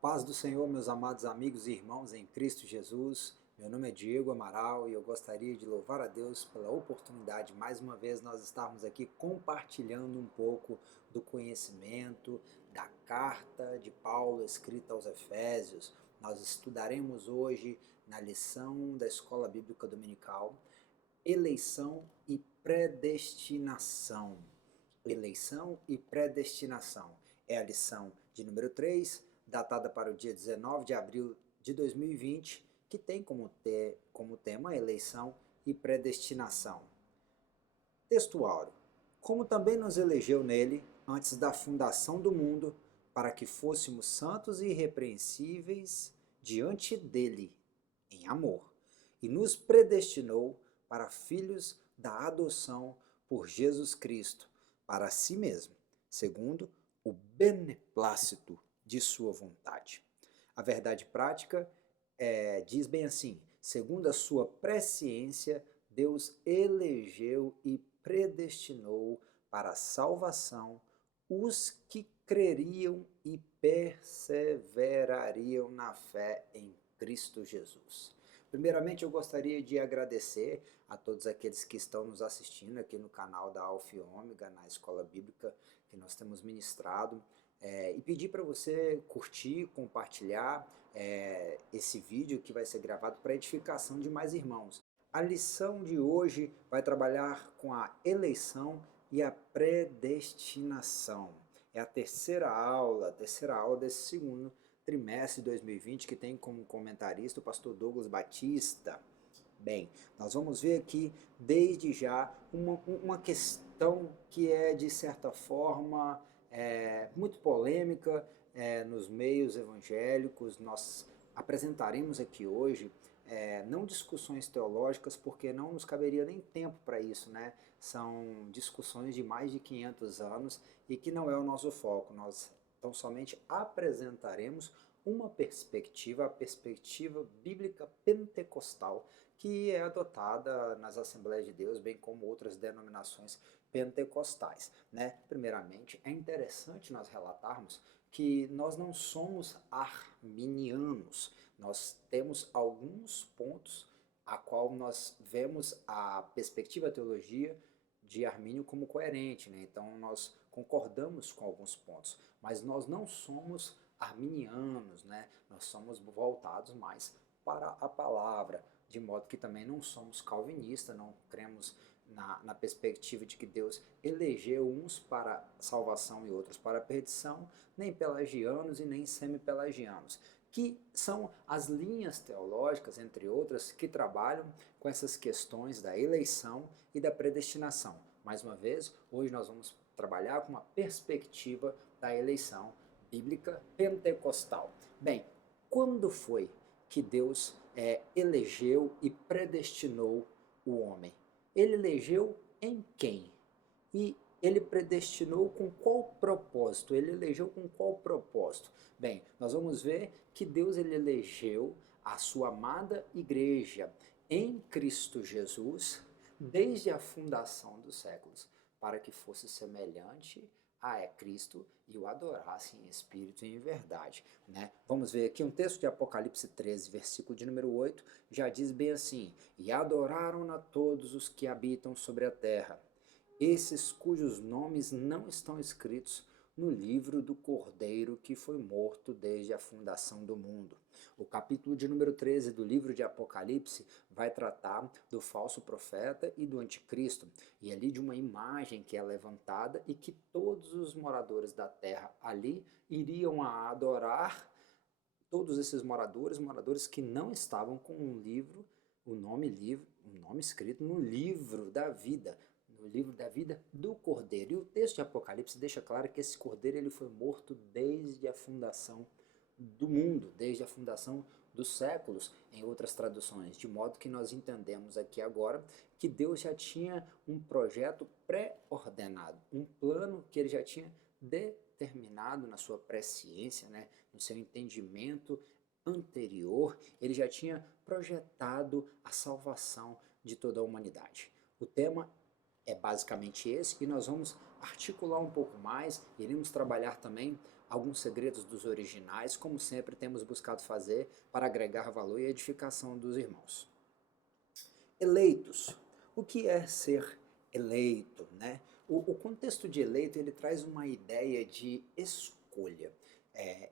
Paz do Senhor, meus amados amigos e irmãos em Cristo Jesus. Meu nome é Diego Amaral e eu gostaria de louvar a Deus pela oportunidade, mais uma vez, nós estarmos aqui compartilhando um pouco do conhecimento da carta de Paulo escrita aos Efésios. Nós estudaremos hoje na lição da Escola Bíblica Dominical, eleição e predestinação. Eleição e predestinação. É a lição de número 3, datada para o dia 19 de abril de 2020, que tem como tema eleição e predestinação. Texto áureo. Como também nos elegeu nele, antes da fundação do mundo, para que fôssemos santos e irrepreensíveis diante dele, em amor, e nos predestinou para filhos da adoção por Jesus Cristo, para si mesmo, segundo o beneplácito de sua vontade. A verdade prática diz bem assim: segundo a sua presciência, Deus elegeu e predestinou para a salvação os que creriam e perseverariam na fé em Cristo Jesus. Primeiramente, eu gostaria de agradecer a todos aqueles que estão nos assistindo aqui no canal da Alfa e Ômega, na Escola Bíblica que nós temos ministrado, e pedir para você curtir, compartilhar esse vídeo que vai ser gravado para edificação de mais irmãos. A lição de hoje vai trabalhar com a eleição e a predestinação. É a terceira aula desse segundo trimestre de 2020, que tem como comentarista o pastor Douglas Batista. Bem, nós vamos ver aqui, desde já, uma questão que é, de certa forma, muito polêmica nos meios evangélicos. Nós apresentaremos aqui hoje não discussões teológicas, porque não nos caberia nem tempo para isso, né? São discussões de mais de 500 anos e que não é o nosso foco. Nós então somente apresentaremos uma perspectiva, a perspectiva bíblica pentecostal, que é adotada nas Assembleias de Deus, bem como outras denominações pentecostais, né? Primeiramente, é interessante nós relatarmos que nós não somos arminianos. Nós temos alguns pontos a qual nós vemos a perspectiva, a teologia de Armínio como coerente, né? Então nós concordamos com alguns pontos, mas nós não somos arminianos, né? Nós somos voltados mais para a palavra, de modo que também não somos calvinistas, não cremos na perspectiva de que Deus elegeu uns para salvação e outros para perdição, nem pelagianos e nem semi-pelagianos, que são as linhas teológicas, entre outras, que trabalham com essas questões da eleição e da predestinação. Mais uma vez, hoje nós vamos trabalhar com uma perspectiva da eleição bíblica pentecostal. Bem, quando foi que Deus elegeu e predestinou o homem? Ele elegeu em quem? E ele predestinou com qual propósito? Ele elegeu com qual propósito? Bem, nós vamos ver que Deus ele elegeu a sua amada igreja em Cristo Jesus desde a fundação dos séculos, para que fosse semelhante a Cristo e o adorasse em espírito e em verdade, né? Vamos ver aqui um texto de Apocalipse 13, versículo de número 8, já diz bem assim: e adoraram a todos os que habitam sobre a terra, esses cujos nomes não estão escritos no livro do Cordeiro que foi morto desde a fundação do mundo. O capítulo de número 13 do livro de Apocalipse vai tratar do falso profeta e do anticristo, e ali de uma imagem que é levantada e que todos os moradores da terra ali iriam a adorar. Todos esses moradores que não estavam com um livro, o nome escrito no livro da vida, no livro da vida do Cordeiro. E o texto de Apocalipse deixa claro que esse Cordeiro ele foi morto desde a fundação do mundo, desde a fundação dos séculos, em outras traduções, de modo que nós entendemos aqui agora que Deus já tinha um projeto pré-ordenado, um plano que ele já tinha determinado na sua presciência, né, no seu entendimento anterior. Ele já tinha projetado a salvação de toda a humanidade. O tema é basicamente esse, e nós vamos articular um pouco mais, iremos trabalhar também alguns segredos dos originais, como sempre temos buscado fazer para agregar valor e edificação dos irmãos. Eleitos. O que é ser eleito, né? O contexto de eleito, ele traz uma ideia de escolha.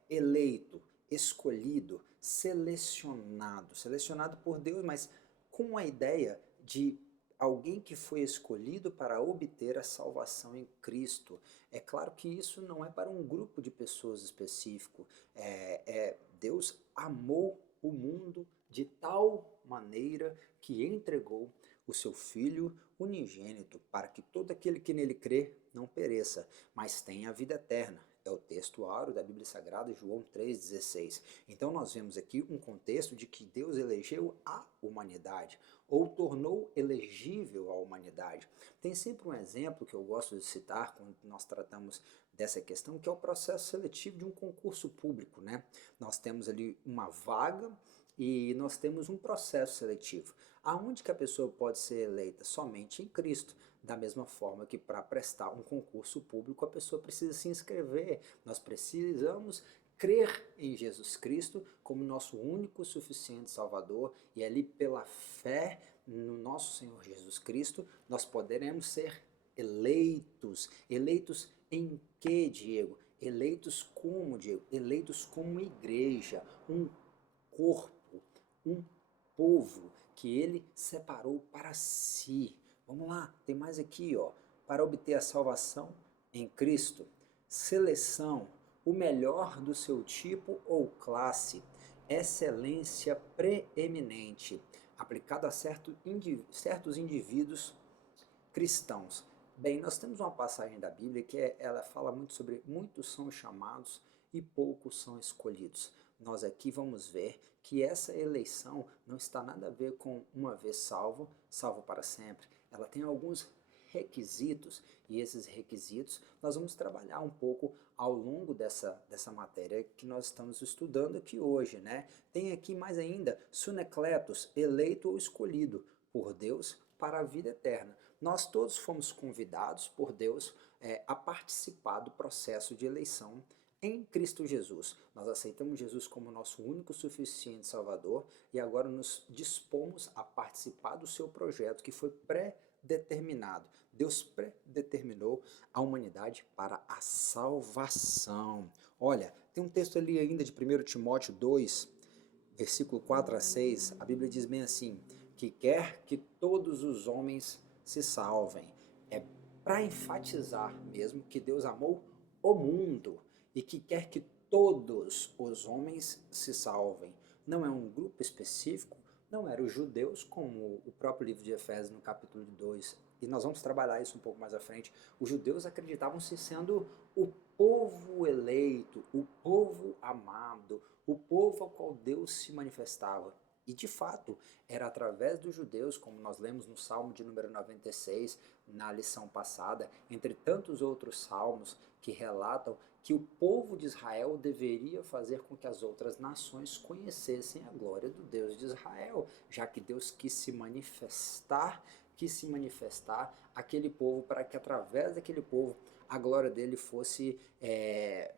Eleito, escolhido, selecionado por Deus, mas com a ideia de alguém que foi escolhido para obter a salvação em Cristo. É claro que isso não é para um grupo de pessoas específico. Deus amou o mundo de tal maneira que entregou o seu Filho unigênito para que todo aquele que nele crê não pereça, mas tenha a vida eterna. É o texto áureo da Bíblia Sagrada, João 3,16. Então nós vemos aqui um contexto de que Deus elegeu a humanidade, ou tornou elegível a humanidade. Tem sempre um exemplo que eu gosto de citar quando nós tratamos dessa questão, que é o processo seletivo de um concurso público, né? Nós temos ali uma vaga e nós temos um processo seletivo. Aonde que a pessoa pode ser eleita? Somente em Cristo. Da mesma forma que para prestar um concurso público a pessoa precisa se inscrever. Nós precisamos crer em Jesus Cristo como nosso único e suficiente Salvador, e ali pela fé no nosso Senhor Jesus Cristo nós poderemos ser eleitos. Eleitos em que, Diego? Eleitos como, Diego? Eleitos como igreja, um corpo, um povo que ele separou para si. Vamos lá, tem mais aqui, ó. Para obter a salvação em Cristo, seleção, o melhor do seu tipo ou classe, excelência preeminente, aplicado a certos indivíduos cristãos. Bem, nós temos uma passagem da Bíblia que ela fala muito sobre muitos são chamados e poucos são escolhidos. Nós aqui vamos ver que essa eleição não está nada a ver com uma vez salvo, salvo para sempre. Ela tem alguns requisitos, e esses requisitos nós vamos trabalhar um pouco ao longo dessa matéria que nós estamos estudando aqui hoje, né? Tem aqui mais ainda, sunecletos, eleito ou escolhido por Deus para a vida eterna. Nós todos fomos convidados por Deus a participar do processo de eleição em Cristo Jesus. Nós aceitamos Jesus como nosso único e suficiente Salvador e agora nos dispomos a participar do seu projeto que foi pré-determinado. Deus predeterminou a humanidade para a salvação. Olha, tem um texto ali ainda de 1 Timóteo 2, versículo 4 a 6, a Bíblia diz bem assim, que quer que todos os homens se salvem. É para enfatizar mesmo que Deus amou o mundo e que quer que todos os homens se salvem. Não é um grupo específico, não eram os judeus, como o próprio livro de Efésios no capítulo 2, e nós vamos trabalhar isso um pouco mais à frente. Os judeus acreditavam-se sendo o povo eleito, o povo amado, o povo ao qual Deus se manifestava. E de fato, era através dos judeus, como nós lemos no Salmo de número 96, na lição passada, entre tantos outros salmos que relatam que o povo de Israel deveria fazer com que as outras nações conhecessem a glória do Deus de Israel, já que Deus quis se manifestar aquele povo, para que através daquele povo a glória dele fosse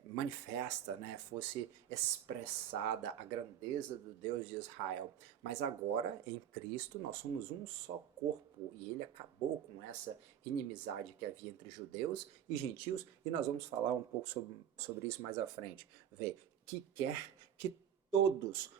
manifesta, né? Fosse expressada a grandeza do Deus de Israel. Mas agora, em Cristo, nós somos um só corpo e ele acabou com essa inimizade que havia entre judeus e gentios, e nós vamos falar um pouco sobre isso mais à frente. Vê, que quer que todos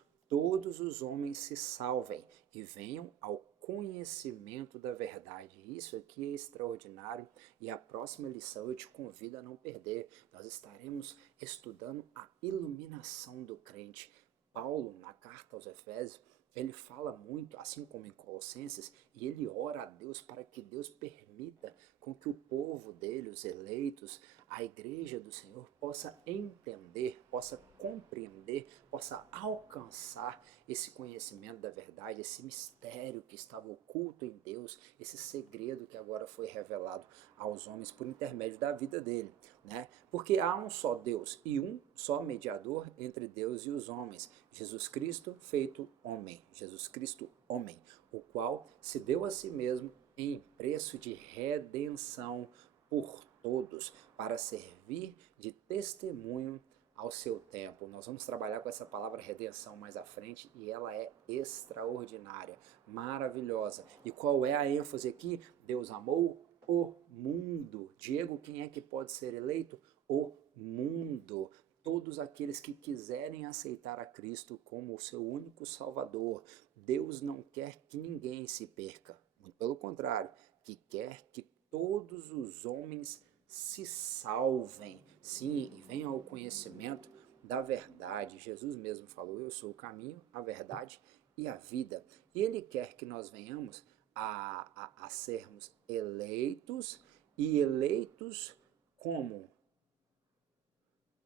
os homens se salvem e venham ao conhecimento da verdade. Isso aqui é extraordinário e a próxima lição eu te convido a não perder. Nós estaremos estudando a iluminação do crente. Paulo, na carta aos Efésios, ele fala muito, assim como em Colossenses, e ele ora a Deus para que Deus permita com que o povo dele, os eleitos, a igreja do Senhor, possa entender, possa compreender, possa alcançar esse conhecimento da verdade, esse mistério que estava oculto em Deus, esse segredo que agora foi revelado aos homens por intermédio da vida dele, né? Porque há um só Deus e um só mediador entre Deus e os homens, Jesus Cristo feito homem, Jesus Cristo homem, o qual se deu a si mesmo em preço de redenção por todos, para servir de testemunho ao seu tempo. Nós vamos trabalhar com essa palavra redenção mais à frente e ela é extraordinária, maravilhosa. E qual é a ênfase aqui? Deus amou o mundo. Diego, quem é que pode ser eleito? O mundo. Todos aqueles que quiserem aceitar a Cristo como o seu único Salvador. Deus não quer que ninguém se perca. Muito pelo contrário, que quer que todos os homens se salvem, sim, e venham ao conhecimento da verdade. Jesus mesmo falou: eu sou o caminho, a verdade e a vida. E Ele quer que nós venhamos a sermos eleitos, e eleitos como?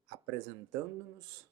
Apresentando-nos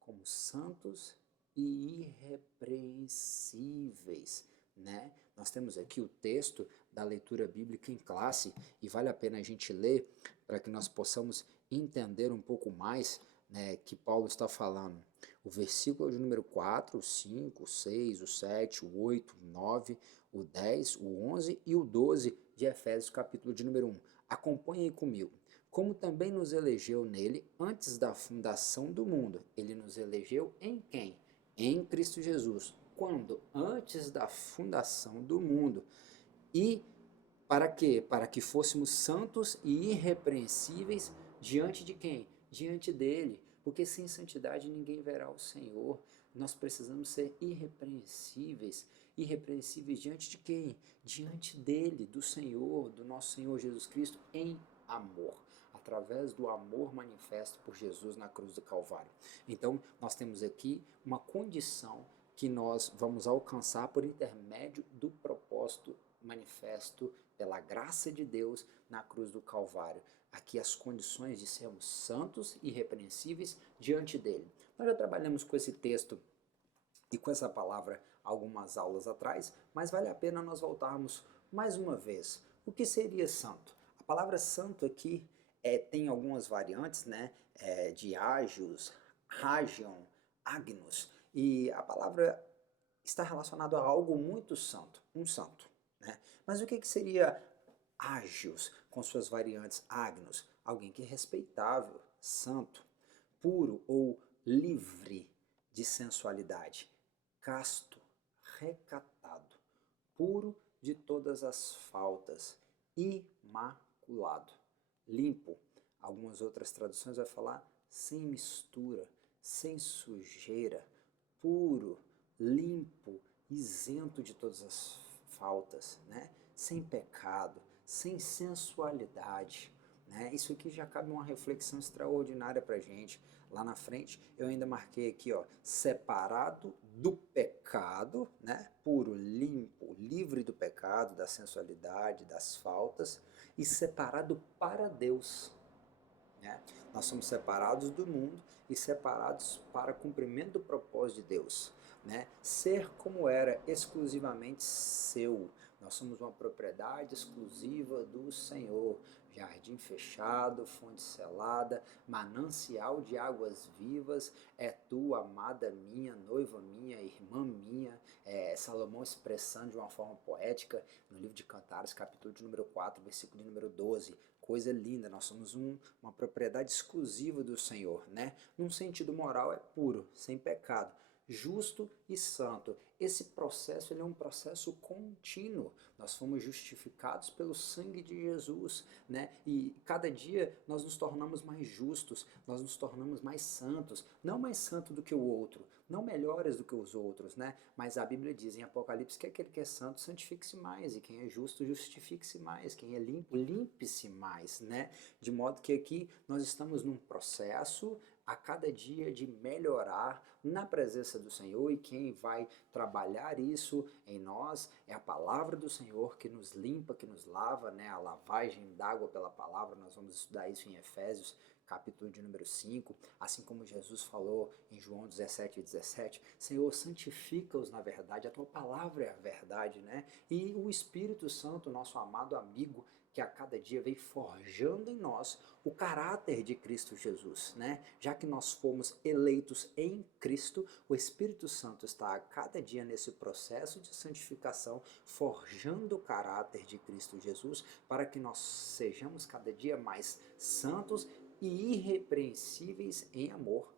como santos e irrepreensíveis, né? Nós temos aqui o texto da leitura bíblica em classe e vale a pena a gente ler para que nós possamos entender um pouco mais, né, que Paulo está falando. O versículo de número 4, o 5, o 6, o 7, o 8, o 9, o 10, o 11 e o 12 de Efésios, capítulo de número 1. Acompanhe aí comigo. Como também nos elegeu nele antes da fundação do mundo. Ele nos elegeu em quem? Em Cristo Jesus. Quando? Antes da fundação do mundo. E para quê? Para que fôssemos santos e irrepreensíveis diante de quem? Diante dele. Porque sem santidade ninguém verá o Senhor. Nós precisamos ser irrepreensíveis. Irrepreensíveis diante de quem? Diante dele, do Senhor, do nosso Senhor Jesus Cristo, em amor. Através do amor manifesto por Jesus na cruz do Calvário. Então, nós temos aqui uma condição que nós vamos alcançar por intermédio do propósito manifesto pela graça de Deus na cruz do Calvário. Aqui as condições de sermos santos e irrepreensíveis diante dele. Nós já trabalhamos com esse texto e com essa palavra algumas aulas atrás, mas vale a pena nós voltarmos mais uma vez. O que seria santo? A palavra santo aqui tem algumas variantes, né? De ágios, hagion, agnus, e a palavra está relacionada a algo muito santo, um santo, né? Mas o que seria ágios, com suas variantes agnus? Alguém que é respeitável, santo, puro ou livre de sensualidade, casto, recatado, puro de todas as faltas, imaculado, limpo. Algumas outras traduções vai falar sem mistura, sem sujeira, puro, limpo, isento de todas as faltas, né? Sem pecado, sem sensualidade, né? Isso aqui já cabe uma reflexão extraordinária para a gente. Lá na frente eu ainda marquei aqui, ó, separado do pecado, né? Puro, limpo, livre do pecado, da sensualidade, das faltas, e separado para Deus, né? Nós somos separados do mundo e separados para cumprimento do propósito de Deus, né? Ser como era exclusivamente seu. Nós somos uma propriedade exclusiva do Senhor. Jardim fechado, fonte selada, manancial de águas vivas, é tu, amada minha, noiva minha, irmã minha. Salomão expressando de uma forma poética no livro de Cantares, capítulo de número 4, versículo de número 12. Coisa linda, nós somos uma propriedade exclusiva do Senhor, né? Num sentido moral é puro, sem pecado, justo e santo. Esse processo ele é um processo contínuo. Nós fomos justificados pelo sangue de Jesus, né? E cada dia nós nos tornamos mais justos, nós nos tornamos mais santos, não mais santo do que o outro, não melhores do que os outros, né? Mas a Bíblia diz em Apocalipse que aquele que é santo santifique-se mais, e quem é justo justifique-se mais, quem é limpo limpe-se mais, né? De modo que aqui nós estamos num processo a cada dia de melhorar na presença do Senhor, e quem vai trabalhar isso em nós é a palavra do Senhor que nos limpa, que nos lava, né? A lavagem d'água pela palavra. Nós vamos estudar isso em Efésios, capítulo de número 5, assim como Jesus falou em João 17:17, Senhor, santifica-os na verdade, a tua palavra é a verdade, né? E o Espírito Santo, nosso amado amigo, que a cada dia vem forjando em nós o caráter de Cristo Jesus, né? Já que nós fomos eleitos em Cristo, o Espírito Santo está a cada dia nesse processo de santificação, forjando o caráter de Cristo Jesus, para que nós sejamos cada dia mais santos e irrepreensíveis em amor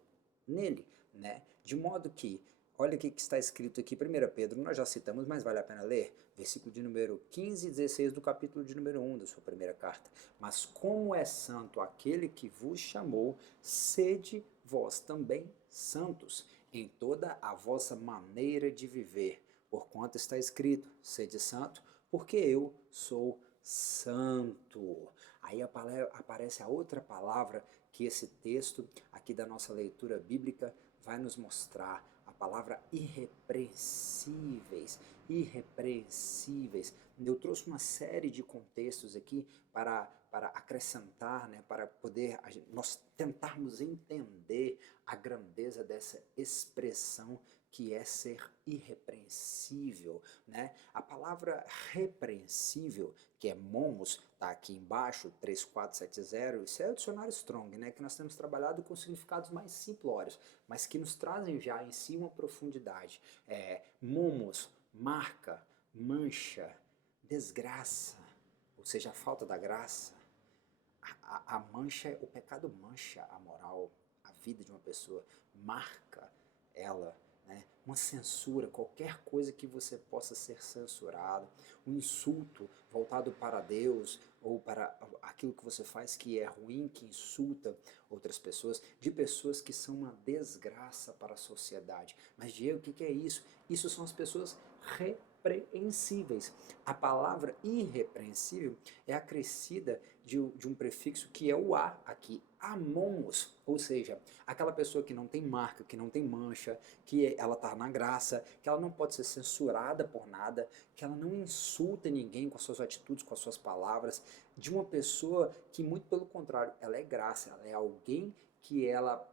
nele, né? De modo que, olha o que está escrito aqui, 1 Pedro, nós já citamos, mas vale a pena ler, versículo de número 15 e 16 do capítulo de número 1 da sua primeira carta. Mas como é santo aquele que vos chamou, sede vós também santos, em toda a vossa maneira de viver, porquanto está escrito, sede santo, porque eu sou santo. Aí aparece a outra palavra que esse texto aqui da nossa leitura bíblica vai nos mostrar, a palavra irrepreensíveis. Irrepreensíveis. Eu trouxe uma série de contextos aqui para acrescentar, né, para poder nós tentarmos entender a grandeza dessa expressão que é ser irrepreensível, né? A palavra repreensível, que é momos, está aqui embaixo, 3470, isso é o dicionário Strong, né? Que nós temos trabalhado com significados mais simplórios, mas que nos trazem já em si uma profundidade. Momos, marca, mancha, desgraça, ou seja, a falta da graça. A mancha, o pecado mancha a moral, a vida de uma pessoa, marca ela, né? Uma censura, qualquer coisa que você possa ser censurado, um insulto voltado para Deus ou para aquilo que você faz que é ruim, que insulta outras pessoas, de pessoas que são uma desgraça para a sociedade. Mas Diego, o que é isso? Isso são as pessoas repreensíveis. A palavra irrepreensível é acrescida de um prefixo que é o a aqui, amomos, ou seja, aquela pessoa que não tem marca, que não tem mancha, que ela está na graça, que ela não pode ser censurada por nada, que ela não insulta ninguém com as suas atitudes, com as suas palavras, de uma pessoa que, muito pelo contrário, ela é graça, ela é alguém que ela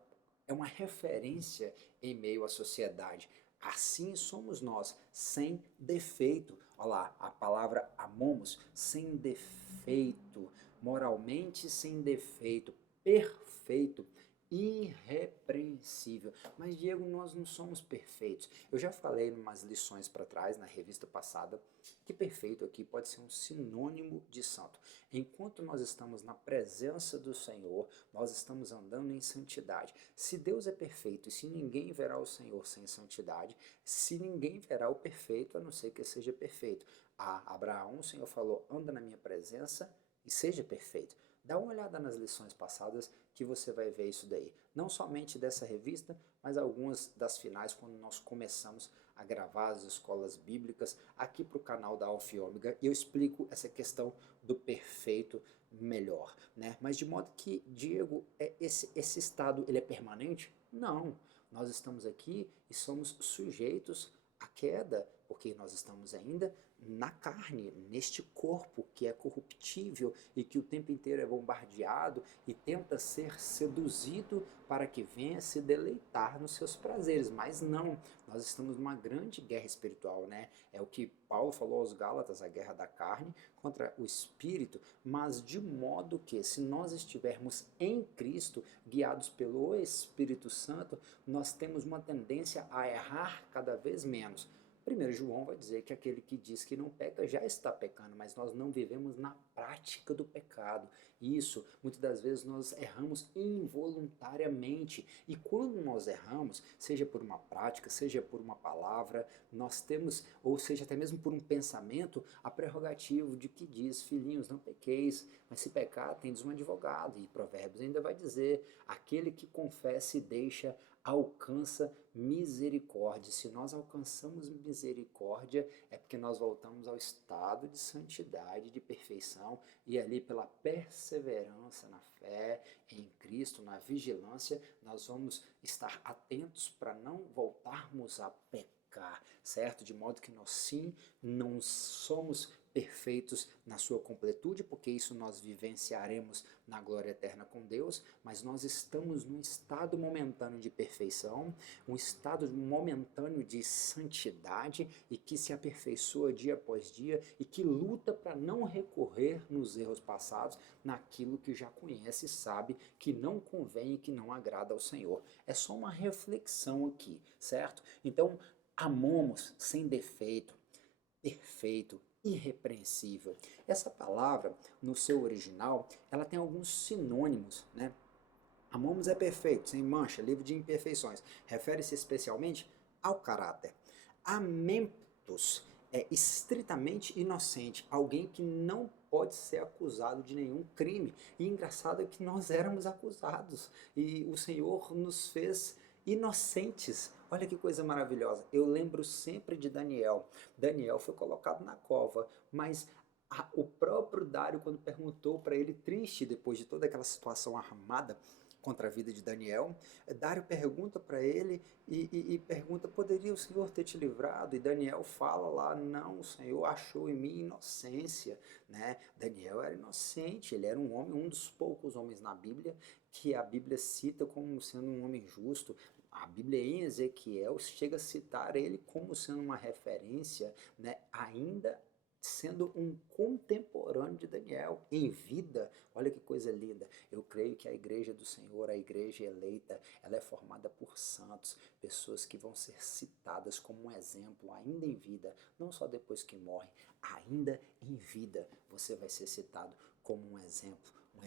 é uma referência em meio à sociedade. Assim somos nós, sem defeito. Olha lá, a palavra amomos, sem defeito, moralmente sem defeito, perfeito, irrepreensível. Mas, Diego, nós não somos perfeitos. Eu já falei em umas lições para trás, na revista passada, que perfeito aqui pode ser um sinônimo de santo. Enquanto nós estamos na presença do Senhor, nós estamos andando em santidade. Se Deus é perfeito e se ninguém verá o Senhor sem santidade, se ninguém verá o perfeito, a não ser que seja perfeito. A Abraão, o Senhor falou, anda na minha presença e seja perfeito. Dá uma olhada nas lições passadas que você vai ver isso daí. Não somente dessa revista, mas algumas das finais quando nós começamos a gravar as escolas bíblicas aqui para o canal da Alfa e Ômega. E eu explico essa questão do perfeito melhor, né? Mas de modo que, Diego, esse estado ele é permanente? Não. Nós estamos aqui e somos sujeitos à queda, porque nós estamos ainda na carne, neste corpo que é corruptível e que o tempo inteiro é bombardeado e tenta ser seduzido para que venha se deleitar nos seus prazeres. Mas não, nós estamos numa grande guerra espiritual, né? É o que Paulo falou aos Gálatas, a guerra da carne contra o espírito, mas de modo que se nós estivermos em Cristo, guiados pelo Espírito Santo, nós temos uma tendência a errar cada vez menos. Primeiro João vai dizer que aquele que diz que não peca já está pecando, mas nós não vivemos na prática do pecado. Isso, muitas das vezes nós erramos involuntariamente. E quando nós erramos, seja por uma prática, seja por uma palavra, nós temos, ou seja até mesmo por um pensamento, a prerrogativa de que diz, filhinhos, não pequeis, mas se pecar, tendes um advogado. E Provérbios ainda vai dizer, aquele que confessa e deixa alcança misericórdia. Se nós alcançamos misericórdia, é porque nós voltamos ao estado de santidade, de perfeição, e ali pela perseverança na fé em Cristo, na vigilância, nós vamos estar atentos para não voltarmos a pecar glorificar, certo? De modo que nós sim não somos perfeitos na sua completude, porque isso nós vivenciaremos na glória eterna com Deus, mas nós estamos num estado momentâneo de perfeição, um estado momentâneo de santidade e que se aperfeiçoa dia após dia e que luta para não recorrer nos erros passados, naquilo que já conhece e sabe que não convém e que não agrada ao Senhor. É só uma reflexão aqui, certo? Então, amamos sem defeito, perfeito, irrepreensível. Essa palavra, no seu original, ela tem alguns sinônimos, né? Amamos é perfeito, sem mancha, livre de imperfeições. Refere-se especialmente ao caráter. Amemptos é estritamente inocente, alguém que não pode ser acusado de nenhum crime. E engraçado é que nós éramos acusados e o Senhor nos fez inocentes. Olha que coisa maravilhosa. Eu lembro sempre de Daniel. Daniel foi colocado na cova, mas o próprio Dário, quando perguntou para ele, triste depois de toda aquela situação armada contra a vida de Daniel, Dário pergunta para ele e pergunta, poderia o Senhor ter te livrado? E Daniel fala lá, não, o Senhor achou em mim inocência, né? Daniel era inocente, ele era um homem, um dos poucos homens na Bíblia que a Bíblia cita como sendo um homem justo. A Bíblia em Ezequiel chega a citar ele como sendo uma referência, né, ainda sendo um contemporâneo de Daniel em vida. Olha que coisa linda. Eu creio que a igreja do Senhor, a igreja eleita, ela é formada por santos, pessoas que vão ser citadas como um exemplo ainda em vida, não só depois que morre, ainda em vida você vai ser citado como um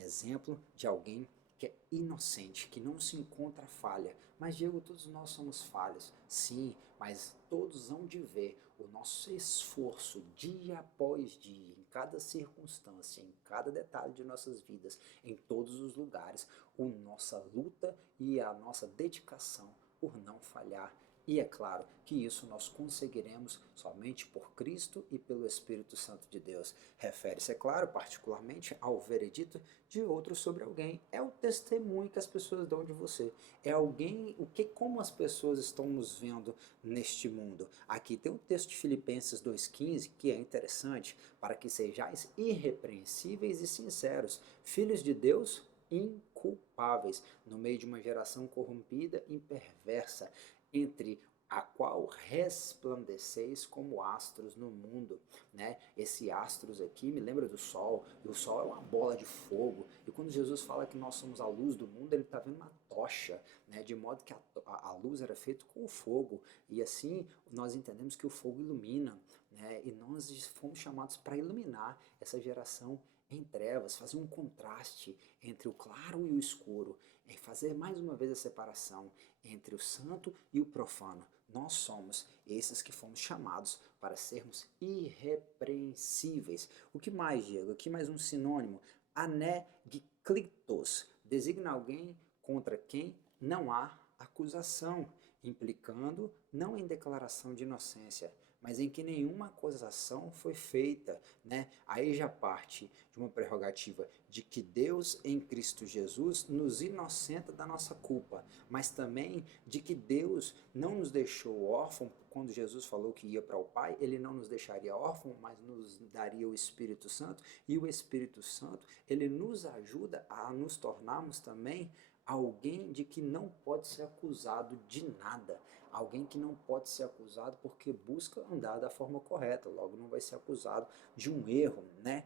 exemplo de alguém que é inocente, que não se encontra falha. Mas, Diego, todos nós somos falhos. Sim, mas todos hão de ver o nosso esforço dia após dia, em cada circunstância, em cada detalhe de nossas vidas, em todos os lugares, a nossa luta e a nossa dedicação por não falhar. E é claro que isso nós conseguiremos somente por Cristo e pelo Espírito Santo de Deus. Refere-se, é claro, particularmente ao veredito de outro sobre alguém. É o testemunho que as pessoas dão de você. É alguém, como as pessoas estão nos vendo neste mundo. Aqui tem um texto de Filipenses 2,15 que é interessante, para que sejais irrepreensíveis e sinceros, filhos de Deus inculpáveis, no meio de uma geração corrompida e perversa, entre a qual resplandeceis como astros no mundo, né? Esse astros aqui me lembra do sol, e o sol é uma bola de fogo, e quando Jesus fala que nós somos a luz do mundo, ele está vendo uma tocha, né? De modo que a luz era feita com o fogo, e assim nós entendemos que o fogo ilumina, né? E nós fomos chamados para iluminar essa geração em trevas, fazer um contraste entre o claro e o escuro, e fazer mais uma vez a separação entre o santo e o profano. Nós somos esses que fomos chamados para sermos irrepreensíveis. O que mais, Diego? Aqui mais um sinônimo. Anegklitos designa alguém contra quem não há acusação, implicando não em declaração de inocência, mas em que nenhuma acusação foi feita, né? Aí já parte de uma prerrogativa de que Deus em Cristo Jesus nos inocenta da nossa culpa, mas também de que Deus não nos deixou órfãos. Quando Jesus falou que ia para o Pai, ele não nos deixaria órfãos, mas nos daria o Espírito Santo, e o Espírito Santo, ele nos ajuda a nos tornarmos também alguém de que não pode ser acusado de nada. Alguém que não pode ser acusado porque busca andar da forma correta, logo não vai ser acusado de um erro, né?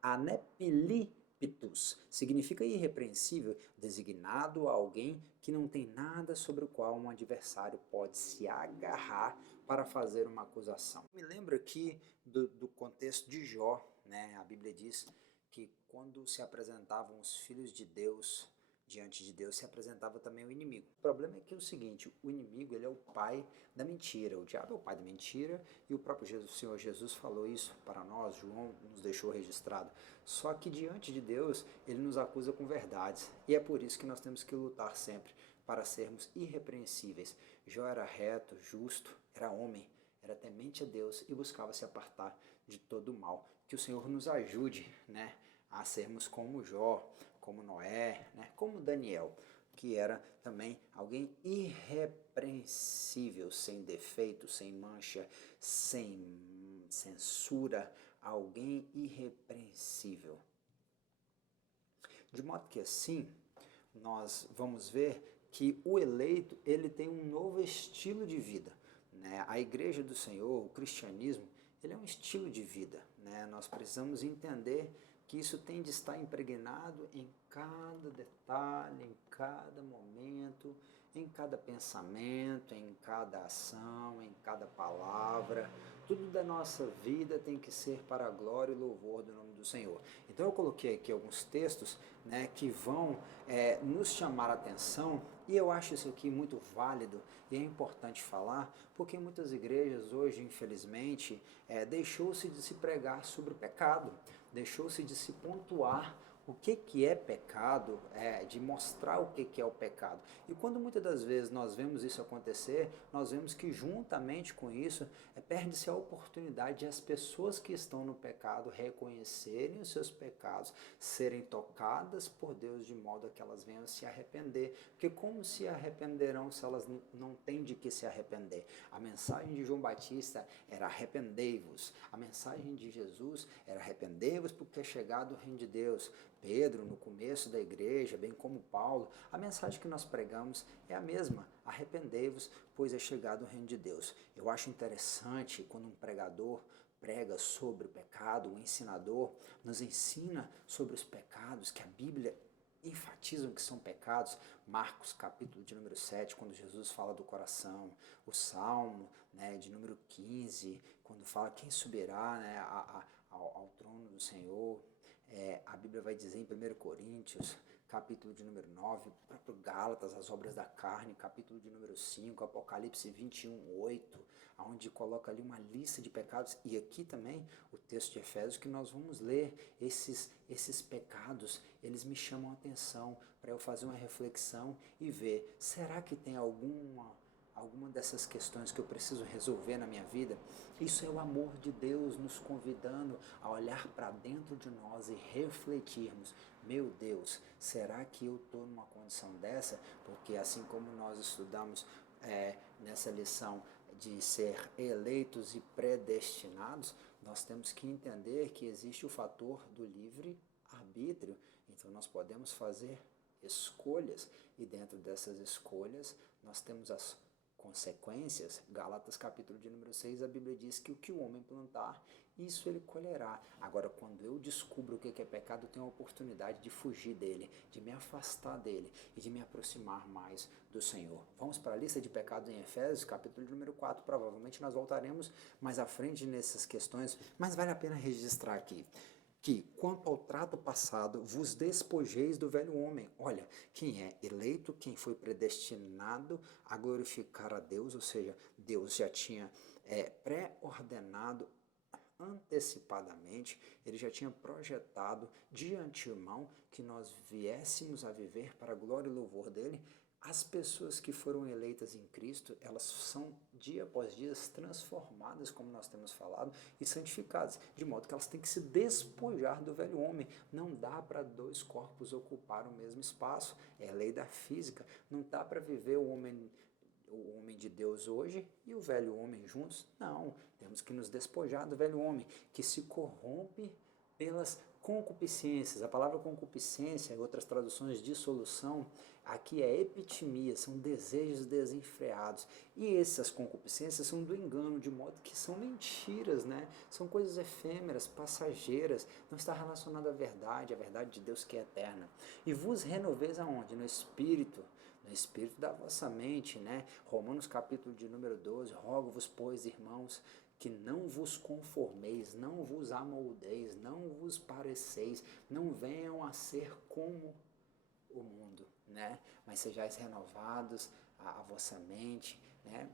Anepilíptus significa irrepreensível, designado a alguém que não tem nada sobre o qual um adversário pode se agarrar para fazer uma acusação. Me lembro aqui do contexto de Jó, né? A Bíblia diz que quando se apresentavam os filhos de Deus diante de Deus, se apresentava também o inimigo. O problema é que é o seguinte, o inimigo, ele é o pai da mentira, o diabo é o pai da mentira, e o próprio Senhor Jesus falou isso para nós, João nos deixou registrado. Só que diante de Deus, ele nos acusa com verdades, e é por isso que nós temos que lutar sempre para sermos irrepreensíveis. Jó era reto, justo, era homem, era temente a Deus e buscava se apartar de todo o mal. Que o Senhor nos ajude, né, a sermos como Jó, como Noé, né, como Daniel. que era também alguém irrepreensível, sem defeito, sem mancha, sem censura, alguém irrepreensível. De modo que assim, nós vamos ver que o eleito, ele tem um novo estilo de vida, né? A igreja do Senhor, o cristianismo, ele é um estilo de vida, né? Nós precisamos entender que isso tem de estar impregnado em cada detalhe, em cada momento, em cada pensamento, em cada ação, em cada palavra. Tudo da nossa vida tem que ser para a glória e louvor do nome do Senhor. Então eu coloquei aqui alguns textos, né, que vão nos chamar a atenção, e eu acho isso aqui muito válido e é importante falar, porque muitas igrejas hoje, infelizmente, deixou-se de se pregar sobre o pecado, deixou-se de se pontuar o que é pecado, de mostrar o que é o pecado. E quando muitas das vezes nós vemos isso acontecer, nós vemos que juntamente com isso, perde-se a oportunidade de as pessoas que estão no pecado reconhecerem os seus pecados, serem tocadas por Deus de modo a que elas venham se arrepender. Porque como se arrependerão se elas não têm de que se arrepender? A mensagem de João Batista era arrependei-vos. A mensagem de Jesus era arrependei-vos porque é chegado o reino de Deus. Pedro, no começo da igreja, bem como Paulo, a mensagem que nós pregamos é a mesma: arrependei-vos, pois é chegado o reino de Deus. Eu acho interessante quando um pregador prega sobre o pecado, o ensinador nos ensina sobre os pecados que a Bíblia enfatiza que são pecados. Marcos capítulo de número 7, quando Jesus fala do coração, o Salmo, né, de número 15, quando fala quem subirá, né, ao trono do Senhor. A Bíblia vai dizer em 1 Coríntios, capítulo de número 9, próprio Gálatas, as obras da carne, capítulo de número 5, Apocalipse 21, 8, onde coloca ali uma lista de pecados. E aqui também o texto de Efésios que nós vamos ler, esses pecados, eles me chamam a atenção para eu fazer uma reflexão e ver, será que tem alguma dessas questões que eu preciso resolver na minha vida? Isso é o amor de Deus nos convidando a olhar para dentro de nós e refletirmos: meu Deus, será que eu estou numa condição dessa? Porque assim como nós estudamos nessa lição de ser eleitos e predestinados, nós temos que entender que existe o fator do livre-arbítrio. Então nós podemos fazer escolhas, e dentro dessas escolhas nós temos as consequências. Gálatas capítulo de número 6, a Bíblia diz que o que o homem plantar, isso ele colherá. Agora, quando eu descubro o que é pecado, eu tenho a oportunidade de fugir dele, de me afastar dele e de me aproximar mais do Senhor. Vamos para a lista de pecados em Efésios, capítulo de número 4. Provavelmente nós voltaremos mais à frente nessas questões, mas vale a pena registrar aqui que, quanto ao trato passado, vos despojeis do velho homem. Olha, quem é eleito, quem foi predestinado a glorificar a Deus, ou seja, Deus já tinha pré-ordenado antecipadamente, ele já tinha projetado de antemão que nós viéssemos a viver para a glória e louvor dele. As pessoas que foram eleitas em Cristo, elas são dia após dia transformadas, como nós temos falado, e santificadas, de modo que elas têm que se despojar do velho homem. Não dá para dois corpos ocupar o mesmo espaço, é a lei da física. Não dá para viver o homem de Deus hoje e o velho homem juntos. Não, temos que nos despojar do velho homem, que se corrompe pelas concupiscências. A palavra concupiscência, em outras traduções, dissolução, aqui é epitimia, são desejos desenfreados. E essas concupiscências são do engano, de modo que são mentiras, né? São coisas efêmeras, passageiras, não está relacionado à verdade, a verdade de Deus que é eterna. E vos renoveis aonde? No Espírito. No espírito da vossa mente, né? Romanos capítulo de número 12, rogo-vos, pois, irmãos, que não vos conformeis, não vos amoldeis, não vos pareceis, não venham a ser como o mundo, né? Mas sejais renovados a vossa mente, né?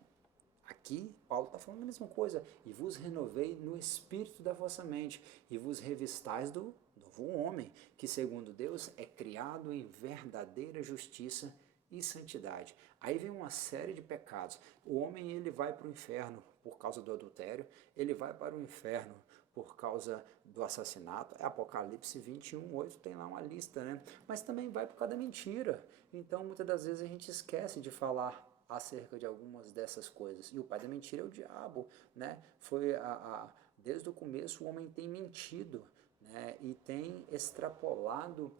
Aqui, Paulo está falando a mesma coisa. E vos renovei no espírito da vossa mente, e vos revistais do novo homem, que segundo Deus é criado em verdadeira justiça e santidade. Aí vem uma série de pecados. O homem, ele vai para o inferno por causa do adultério, ele vai para o inferno por causa do assassinato. Apocalipse 21:8 tem lá uma lista, né? Mas também vai por causa da mentira. Então, muitas das vezes a gente esquece de falar acerca de algumas dessas coisas. E o pai da mentira é o diabo, né? Desde o começo o homem tem mentido, né? E tem extrapolado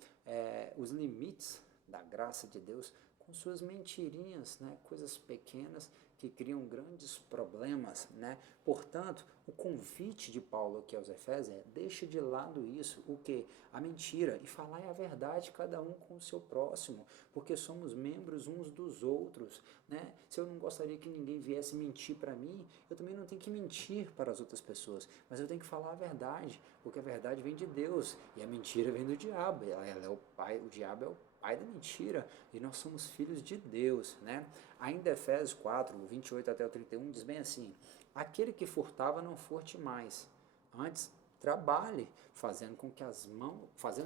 os limites da graça de Deus com suas mentirinhas, né? Coisas pequenas que criam grandes problemas, né? Portanto, o convite de Paulo aqui aos Efésios é: deixa de lado isso, o que? A mentira, e falar a verdade cada um com o seu próximo, porque somos membros uns dos outros, né? Se eu não gostaria que ninguém viesse mentir para mim, eu também não tenho que mentir para as outras pessoas, mas eu tenho que falar a verdade, porque a verdade vem de Deus e a mentira vem do diabo. Ela é o pai, o diabo é o pai da mentira, e nós somos filhos de Deus, né? Ainda Efésios 4:28 até o 31 diz bem assim: aquele que furtava não furte mais, antes trabalhe, fazendo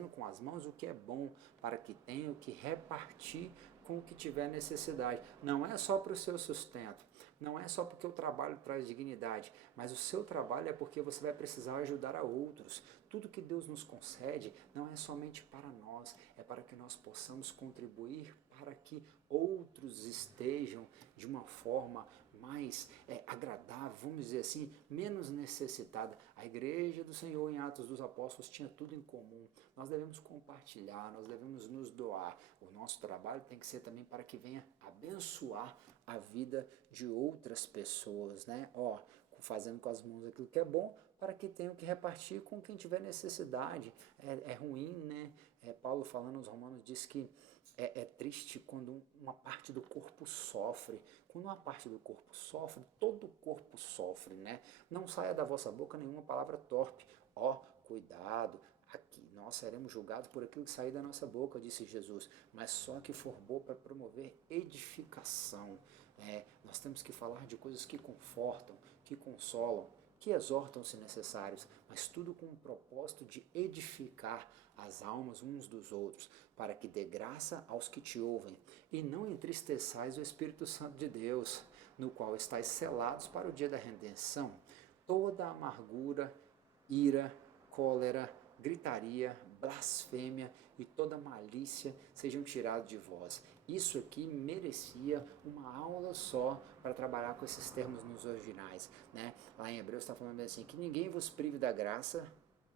com as mãos o que é bom, para que tenha o que repartir com o que tiver necessidade. Não é só para o seu sustento, não é só porque o trabalho traz dignidade, mas o seu trabalho é porque você vai precisar ajudar a outros. Tudo que Deus nos concede não é somente para nós, é para que nós possamos contribuir para que outros estejam de uma forma mais agradável, vamos dizer assim, menos necessitada. A igreja do Senhor em Atos dos Apóstolos tinha tudo em comum. Nós devemos compartilhar, nós devemos nos doar. O nosso trabalho tem que ser também para que venha abençoar a vida de outras pessoas, né? Fazendo com as mãos aquilo que é bom, para que tenham que repartir com quem tiver necessidade. É ruim, né? Paulo falando aos Romanos diz que é triste quando uma parte do corpo sofre. Quando uma parte do corpo sofre, todo o corpo sofre, né? Não saia da vossa boca nenhuma palavra torpe. Cuidado, aqui nós seremos julgados por aquilo que sair da nossa boca, disse Jesus, mas só que for boa para promover edificação. Nós temos que falar de coisas que confortam, que consolam, que exortam se necessários, mas tudo com o propósito de edificar as almas uns dos outros, para que dê graça aos que te ouvem, e não entristeçais o Espírito Santo de Deus, no qual estáis selados para o dia da redenção. Toda amargura, ira, cólera, gritaria, blasfêmia e toda malícia sejam tirados de vós. Isso aqui merecia uma aula só para trabalhar com esses termos nos originais, né? Lá em Hebreus está falando assim: que ninguém vos prive da graça,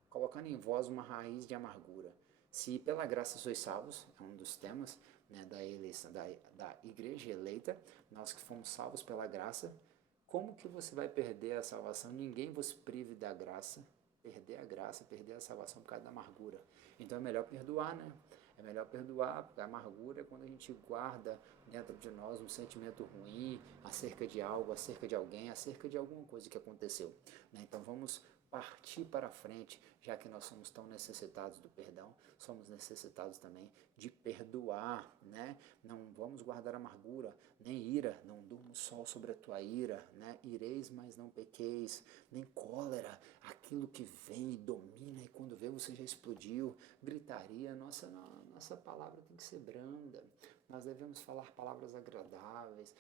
colocando em vós uma raiz de amargura. Se pela graça sois salvos, é um dos temas, né, da eleição, da igreja eleita, nós que fomos salvos pela graça, como que você vai perder a salvação? Ninguém vos prive da graça. Perder a graça, perder a salvação por causa da amargura. Então é melhor perdoar, né? É melhor perdoar, porque a amargura é quando a gente guarda dentro de nós um sentimento ruim acerca de algo, acerca de alguém, acerca de alguma coisa que aconteceu, né? Então vamos partir para frente, já que nós somos tão necessitados do perdão, somos necessitados também de perdoar, né? Não vamos guardar amargura, nem ira, não durma o sol sobre a tua ira, né? Ireis, mas não pequeis, nem cólera, aquilo que vem e domina e quando vê você já explodiu, gritaria. Nossa palavra tem que ser branda, nós devemos falar palavras agradáveis,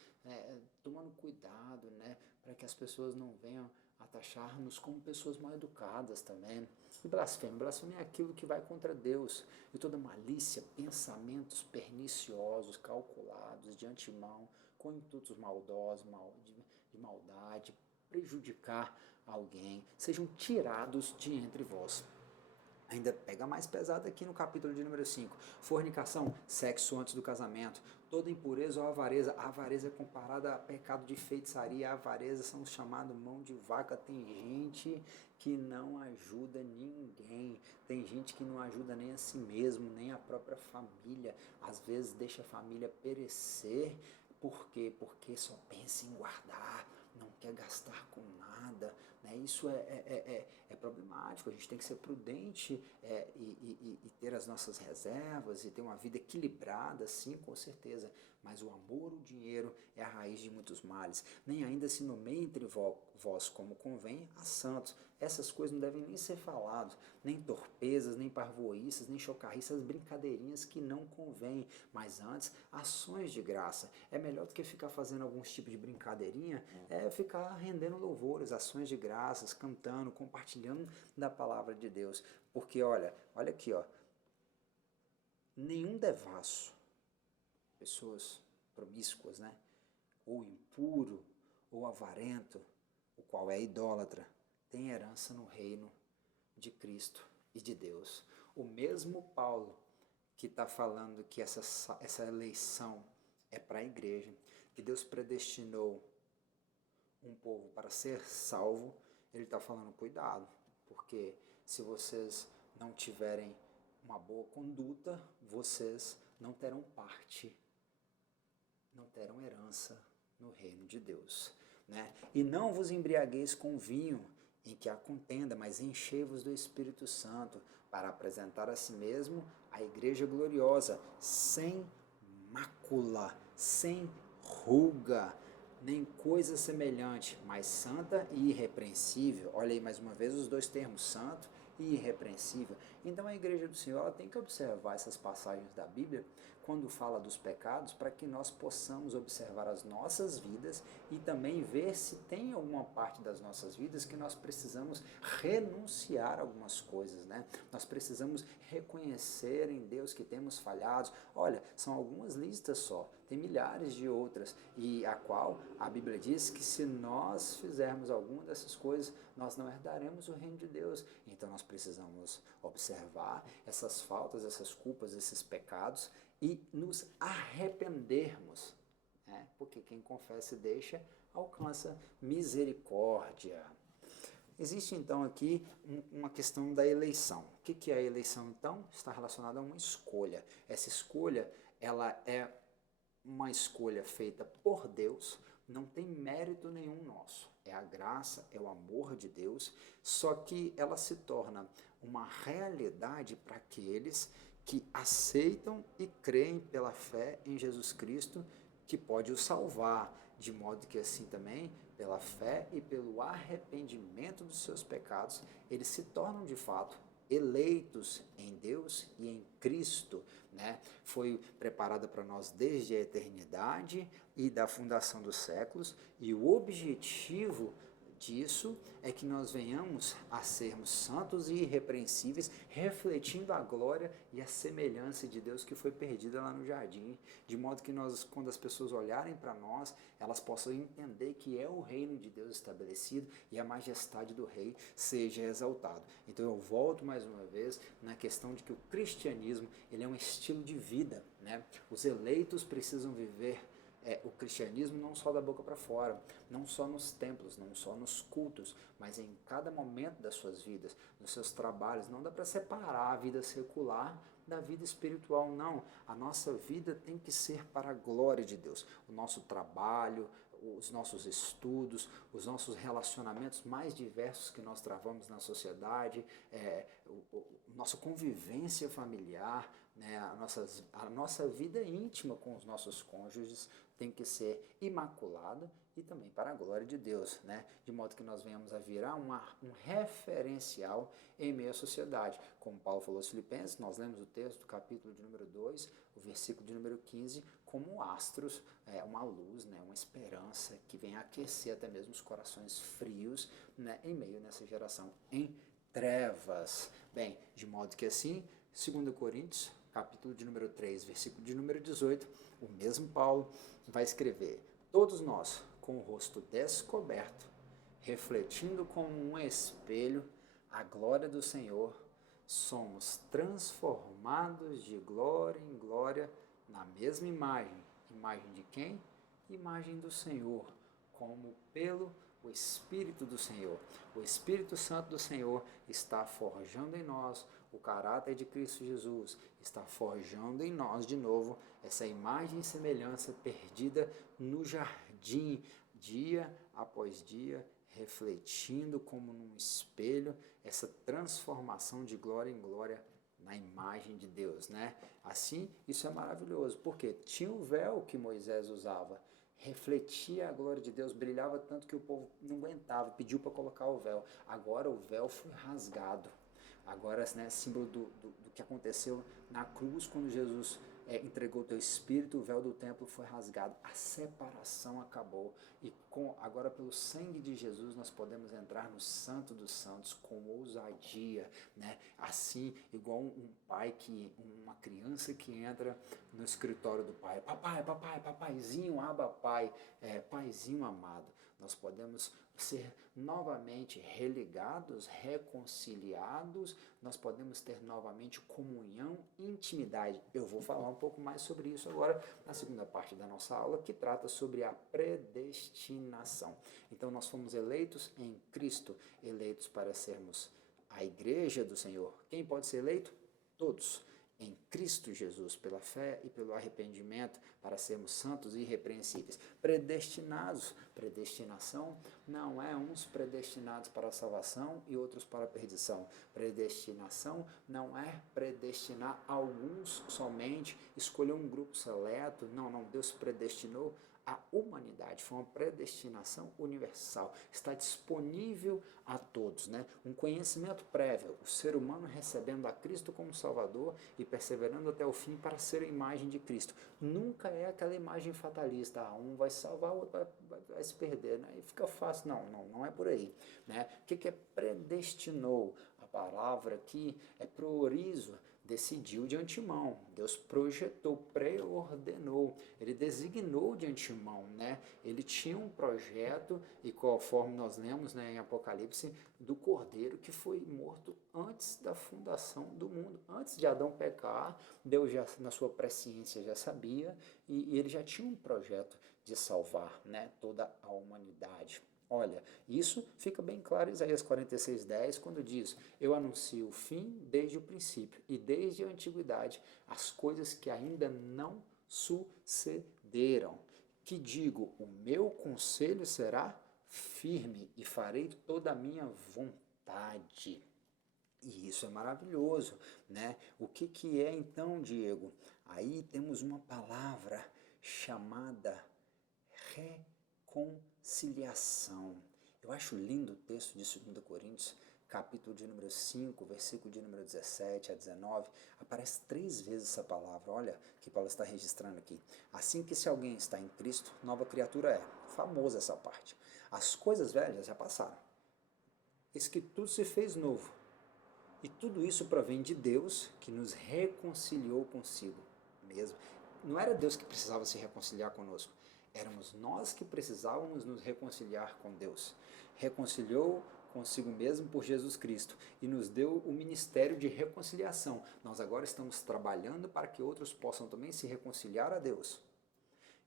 tomando cuidado, né? Para que as pessoas não venham a taxar-nos como pessoas mal educadas também. E blasfêmia é aquilo que vai contra Deus. E toda malícia, pensamentos perniciosos, calculados de antemão, com intuitos maldosos, de maldade, prejudicar alguém, sejam tirados de entre vós. Ainda pega mais pesado aqui no capítulo de número 5. Fornicação, sexo antes do casamento. Toda impureza ou avareza. A avareza é comparada a pecado de feitiçaria. A avareza são chamados mão de vaca. Tem gente que não ajuda ninguém. Tem gente que não ajuda nem a si mesmo, nem a própria família. Às vezes deixa a família perecer. Por quê? Porque só pensa em guardar, não quer gastar com nada, né? Isso é problemático. A gente tem que ser prudente e ter as nossas reservas e ter uma vida equilibrada, sim, com certeza. Mas o amor, o dinheiro é a raiz de muitos males. Nem ainda se nomeia entre vós como convém a santos. Essas coisas não devem nem ser faladas, nem torpezas, nem parvoíças, nem chocarriças, brincadeirinhas que não convêm, mas antes ações de graça. É melhor do que ficar fazendo alguns tipos de brincadeirinha, é ficar rendendo louvores, ações de graças, cantando, compartilhando da palavra de Deus. Porque olha aqui, ó, nenhum devasso, pessoas promíscuas, né? Ou impuro, ou avarento, o qual é idólatra, tem herança no reino de Cristo e de Deus. O mesmo Paulo que está falando que essa eleição é para a igreja, que Deus predestinou um povo para ser salvo, ele está falando, cuidado, porque se vocês não tiverem uma boa conduta, vocês não terão parte, não terão herança no reino de Deus. Né? E não vos embriagueis com vinho, em que há contenda, mas enchei-vos do Espírito Santo, para apresentar a si mesmo a igreja gloriosa, sem mácula, sem ruga, nem coisa semelhante, mas santa e irrepreensível. Olha aí mais uma vez os dois termos, santo e irrepreensível. Então a igreja do Senhor ela tem que observar essas passagens da Bíblia quando fala dos pecados, para que nós possamos observar as nossas vidas e também ver se tem alguma parte das nossas vidas que nós precisamos renunciar a algumas coisas, né? Nós precisamos reconhecer em Deus que temos falhados. Olha, são algumas listas só, tem milhares de outras, e a qual a Bíblia diz que se nós fizermos alguma dessas coisas, nós não herdaremos o reino de Deus. Então nós precisamos observar essas faltas, essas culpas, esses pecados e nos arrependermos, né? Porque quem confessa e deixa alcança misericórdia. Existe então aqui uma questão da eleição. O que é a eleição então? Está relacionada a uma escolha. Essa escolha ela é uma escolha feita por Deus, não tem mérito nenhum nosso. É a graça, é o amor de Deus, só que ela se torna uma realidade para aqueles que aceitam e creem pela fé em Jesus Cristo, que pode os salvar, de modo que assim também, pela fé e pelo arrependimento dos seus pecados, eles se tornam de fato eleitos em Deus e em Cristo, né? Foi preparada para nós desde a eternidade e da fundação dos séculos, e o objetivo disso é que nós venhamos a sermos santos e irrepreensíveis, refletindo a glória e a semelhança de Deus que foi perdida lá no jardim, de modo que nós, quando as pessoas olharem para nós, elas possam entender que é o reino de Deus estabelecido e a majestade do rei seja exaltado. Então eu volto mais uma vez na questão de que o cristianismo ele é um estilo de vida, né? Os eleitos precisam viver o cristianismo não só da boca para fora, não só nos templos, não só nos cultos, mas em cada momento das suas vidas, nos seus trabalhos. Não dá para separar a vida secular da vida espiritual, não. A nossa vida tem que ser para a glória de Deus. O nosso trabalho, os nossos estudos, os nossos relacionamentos mais diversos que nós travamos na sociedade, nossa convivência familiar, né, a nossa vida íntima com os nossos cônjuges tem que ser imaculada e também para a glória de Deus, né? De modo que nós venhamos a virar um referencial em meio à sociedade. Como Paulo falou aos Filipenses, nós lemos o texto do capítulo de número 2, o versículo de número 15, como astros, uma luz, né? Uma esperança que vem aquecer até mesmo os corações frios, né? Em meio nessa geração em trevas. Bem, de modo que assim, 2 Coríntios, capítulo de número 3, versículo de número 18, o mesmo Paulo vai escrever: todos nós, com o rosto descoberto, refletindo como um espelho a glória do Senhor, somos transformados de glória em glória na mesma imagem. Imagem de quem? Imagem do Senhor, como pelo o Espírito do Senhor. O Espírito Santo do Senhor está forjando em nós o caráter de Cristo Jesus, está forjando em nós de novo essa imagem e semelhança perdida no jardim, dia após dia, refletindo como num espelho essa transformação de glória em glória na imagem de Deus, né? Assim, isso é maravilhoso, porque tinha o véu que Moisés usava, refletia a glória de Deus, brilhava tanto que o povo não aguentava, pediu para colocar o véu. Agora o véu foi rasgado. Agora, né, símbolo do que aconteceu na cruz, quando Jesus entregou o teu espírito, o véu do templo foi rasgado, a separação acabou. E agora, pelo sangue de Jesus, nós podemos entrar no Santo dos Santos com ousadia, né? Assim, igual um pai uma criança que entra no escritório do pai, papai, papai, papaizinho, aba pai, paizinho amado. Nós podemos ser novamente religados, reconciliados, nós podemos ter novamente comunhão, intimidade. Eu vou falar um pouco mais sobre isso agora na segunda parte da nossa aula, que trata sobre a predestinação. Então nós fomos eleitos em Cristo, eleitos para sermos a igreja do Senhor. Quem pode ser eleito? Todos. Em Cristo Jesus, pela fé e pelo arrependimento, para sermos santos e irrepreensíveis. Predestinados. Predestinação não é uns predestinados para a salvação e outros para a perdição. Predestinação não é predestinar alguns somente, escolher um grupo seleto. Não, não. Deus predestinou a humanidade, foi uma predestinação universal, está disponível a todos, né? Um conhecimento prévio, o ser humano recebendo a Cristo como Salvador e perseverando até o fim para ser a imagem de Cristo. Nunca é aquela imagem fatalista, um vai salvar, o outro vai se perder, né? E fica fácil, não é por aí, né? O que é predestinou? A palavra aqui é priorizo, decidiu de antemão, Deus projetou, preordenou, Ele designou de antemão, né? Ele tinha um projeto e conforme nós lemos, né, em Apocalipse, do Cordeiro que foi morto antes da fundação do mundo, antes de Adão pecar, Deus já na sua presciência já sabia e Ele já tinha um projeto de salvar, né, toda a humanidade. Olha, isso fica bem claro em Isaías 46:10, quando diz: eu anuncio o fim desde o princípio e desde a antiguidade, as coisas que ainda não sucederam. Que digo, o meu conselho será firme e farei toda a minha vontade. E isso é maravilhoso, né? O que é então, Diego? Aí temos uma palavra chamada reconciliação. Eu acho lindo o texto de 2 Coríntios, capítulo de número 5, versículo de número 17 a 19, aparece 3 vezes essa palavra. Olha que Paulo está registrando aqui. Assim que se alguém está em Cristo, nova criatura é. Famosa essa parte. As coisas velhas já passaram. Eis que tudo se fez novo. E tudo isso provém de Deus, que nos reconciliou consigo mesmo. Não era Deus que precisava se reconciliar conosco, éramos nós que precisávamos nos reconciliar com Deus. Reconciliou consigo mesmo por Jesus Cristo e nos deu o ministério de reconciliação. Nós agora estamos trabalhando para que outros possam também se reconciliar a Deus.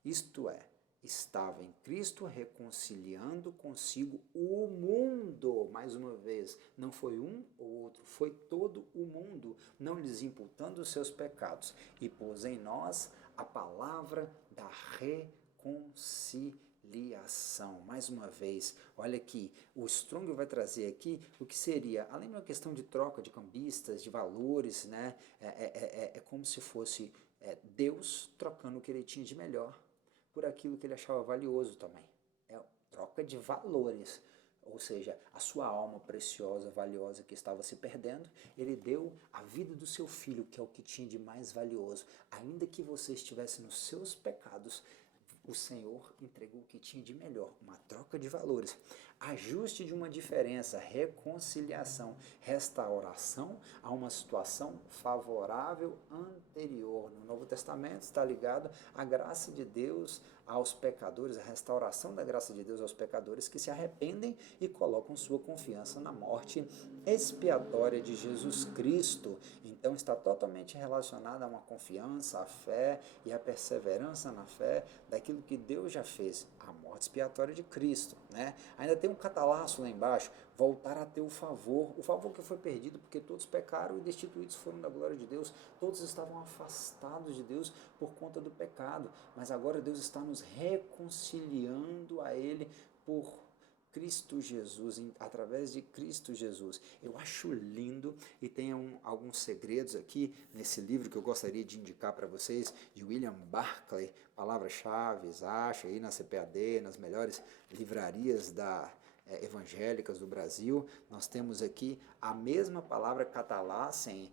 Isto é, estava em Cristo reconciliando consigo o mundo. Mais uma vez, não foi um ou outro, foi todo o mundo, não lhes imputando os seus pecados, e pôs em nós a palavra da reconciliação. Mais uma vez, olha aqui, o Strong vai trazer aqui o que seria, além de uma questão de troca de cambistas, de valores, né? É como se fosse Deus trocando o que ele tinha de melhor por aquilo que ele achava valioso também. É troca de valores. Ou seja, a sua alma preciosa, valiosa que estava se perdendo, ele deu a vida do seu filho, que é o que tinha de mais valioso. Ainda que você estivesse nos seus pecados, o Senhor entregou o que tinha de melhor, uma troca de valores, ajuste de uma diferença, reconciliação, restauração a uma situação favorável anterior. No Novo Testamento está ligado à graça de Deus aos pecadores, a restauração da graça de Deus aos pecadores que se arrependem e colocam sua confiança na morte expiatória de Jesus Cristo. Então está totalmente relacionado a uma confiança, a fé e a perseverança na fé daquilo que Deus já fez, a morte expiatória de Cristo, né? Ainda tem um catalaço lá embaixo, voltar a ter o favor que foi perdido, porque todos pecaram e destituídos foram da glória de Deus, todos estavam afastados de Deus por conta do pecado, mas agora Deus está nos reconciliando a Ele por Cristo Jesus, através de Cristo Jesus. Eu acho lindo e tem alguns segredos aqui nesse livro que eu gostaria de indicar para vocês, de William Barclay, palavras-chave, acha aí na CPAD, nas melhores livrarias evangélicas do Brasil. Nós temos aqui a mesma palavra catalácen,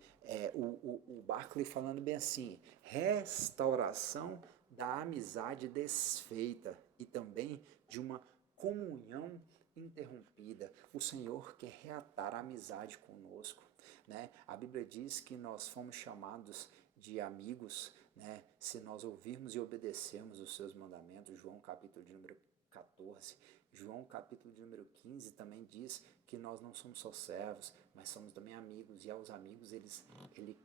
o Barclay falando bem assim, restauração da amizade desfeita e também de uma comunhão interrompida. O Senhor quer reatar a amizade conosco, né? A Bíblia diz que nós fomos chamados de amigos, né, se nós ouvirmos e obedecermos os seus mandamentos. João capítulo de número 14. João capítulo de número 15 também diz que nós não somos só servos, mas somos também amigos, e aos amigos ele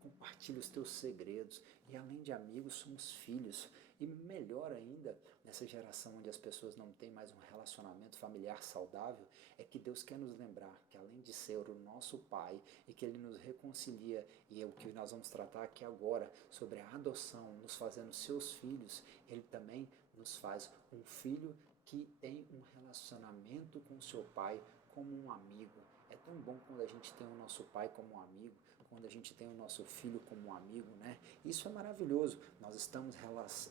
compartilha os teus segredos, e além de amigos somos filhos. E melhor ainda, nessa geração onde as pessoas não têm mais um relacionamento familiar saudável, é que Deus quer nos lembrar que além de ser o nosso Pai e que Ele nos reconcilia, e é o que nós vamos tratar aqui agora, sobre a adoção, nos fazendo seus filhos, Ele também nos faz um filho que tem um relacionamento com seu pai como um amigo. É tão bom quando a gente tem o nosso pai como um amigo, quando a gente tem o nosso filho como um amigo, né? Isso é maravilhoso. Nós estamos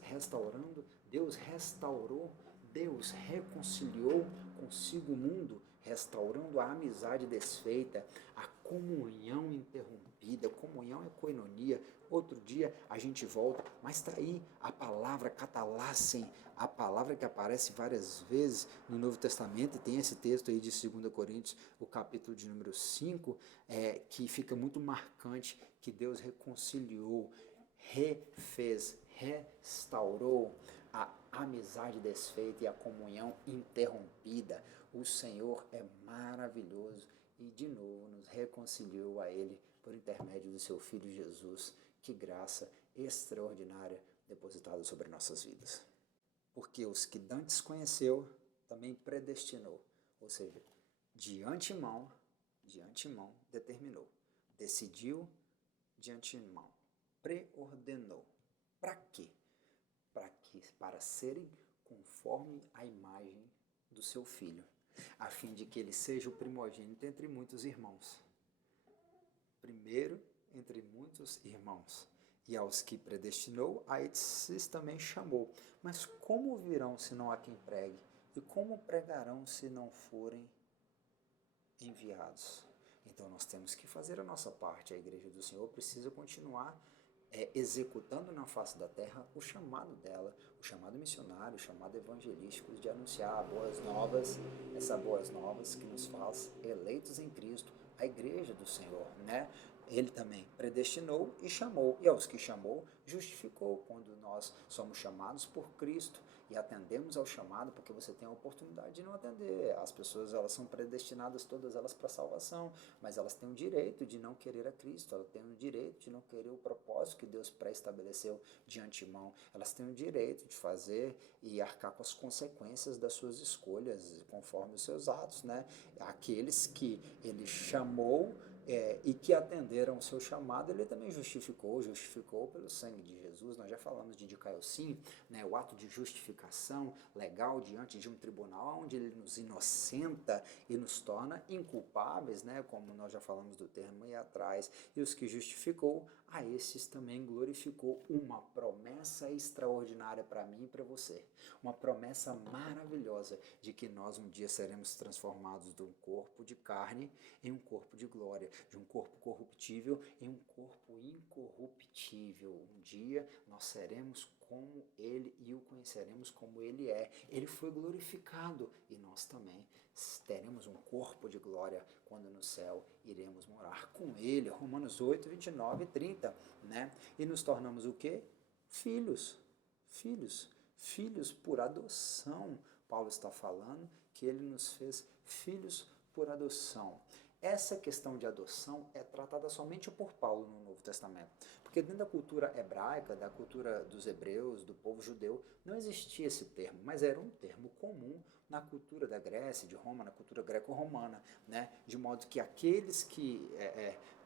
restaurando, Deus restaurou, Deus reconciliou consigo o mundo, restaurando a amizade desfeita, a comunhão interrompida. Comunhão é koinonia. Outro dia a gente volta, mas está aí a palavra catalácen, a palavra que aparece várias vezes no Novo Testamento, e tem esse texto aí de 2 Coríntios, o capítulo de número 5, que fica muito marcante, que Deus reconciliou, refez, restaurou a amizade desfeita e a comunhão interrompida. O Senhor é maravilhoso e de novo nos reconciliou a Ele por intermédio do seu Filho Jesus. Que graça extraordinária depositada sobre nossas vidas. Porque os que dantes conheceu, também predestinou, ou seja, de antemão determinou, decidiu de antemão, preordenou. Para quê? Para serem conforme a imagem do seu Filho, a fim de que ele seja o primogênito entre muitos irmãos. Primeiro entre muitos irmãos. E aos que predestinou, a esses também chamou. Mas como virão se não há quem pregue? E como pregarão se não forem enviados? Então nós temos que fazer a nossa parte. A Igreja do Senhor precisa continuar executando na face da terra o chamado dela, o chamado missionário, o chamado evangelístico de anunciar boas novas, essas boas novas que nos faz eleitos em Cristo, a Igreja do Senhor, né? Ele também predestinou e chamou, e aos que chamou, justificou. Quando nós somos chamados por Cristo e atendemos ao chamado, porque você tem a oportunidade de não atender. As pessoas, elas são predestinadas todas elas para a salvação, mas elas têm o direito de não querer a Cristo, elas têm o direito de não querer o propósito que Deus pré-estabeleceu de antemão, elas têm o direito de fazer e arcar com as consequências das suas escolhas, conforme os seus atos, né? Aqueles que ele chamou e que atenderam o seu chamado, ele também justificou pelo sangue de Jesus. Nós já falamos de Dicaiocim, né, o ato de justificação legal diante de um tribunal, onde ele nos inocenta e nos torna inculpáveis, né, como nós já falamos do termo aí atrás. E os que justificou, a esses também glorificou. Uma promessa extraordinária para mim e para você, uma promessa maravilhosa de que nós um dia seremos transformados de um corpo de carne em um corpo de glória, de um corpo corruptível em um corpo incorruptível. Um dia nós seremos como Ele e o conheceremos como Ele é. Ele foi glorificado e nós também teremos um corpo de glória quando no céu iremos morar com Ele. Romanos 8, 29 e 30, né? E nos tornamos o quê? Filhos. Filhos por adoção. Paulo está falando que Ele nos fez filhos por adoção. Essa questão de adoção é tratada somente por Paulo no Novo Testamento, porque dentro da cultura hebraica, da cultura dos hebreus, do povo judeu, não existia esse termo, mas era um termo comum na cultura da Grécia, de Roma, na cultura greco-romana, né? De modo que aqueles que,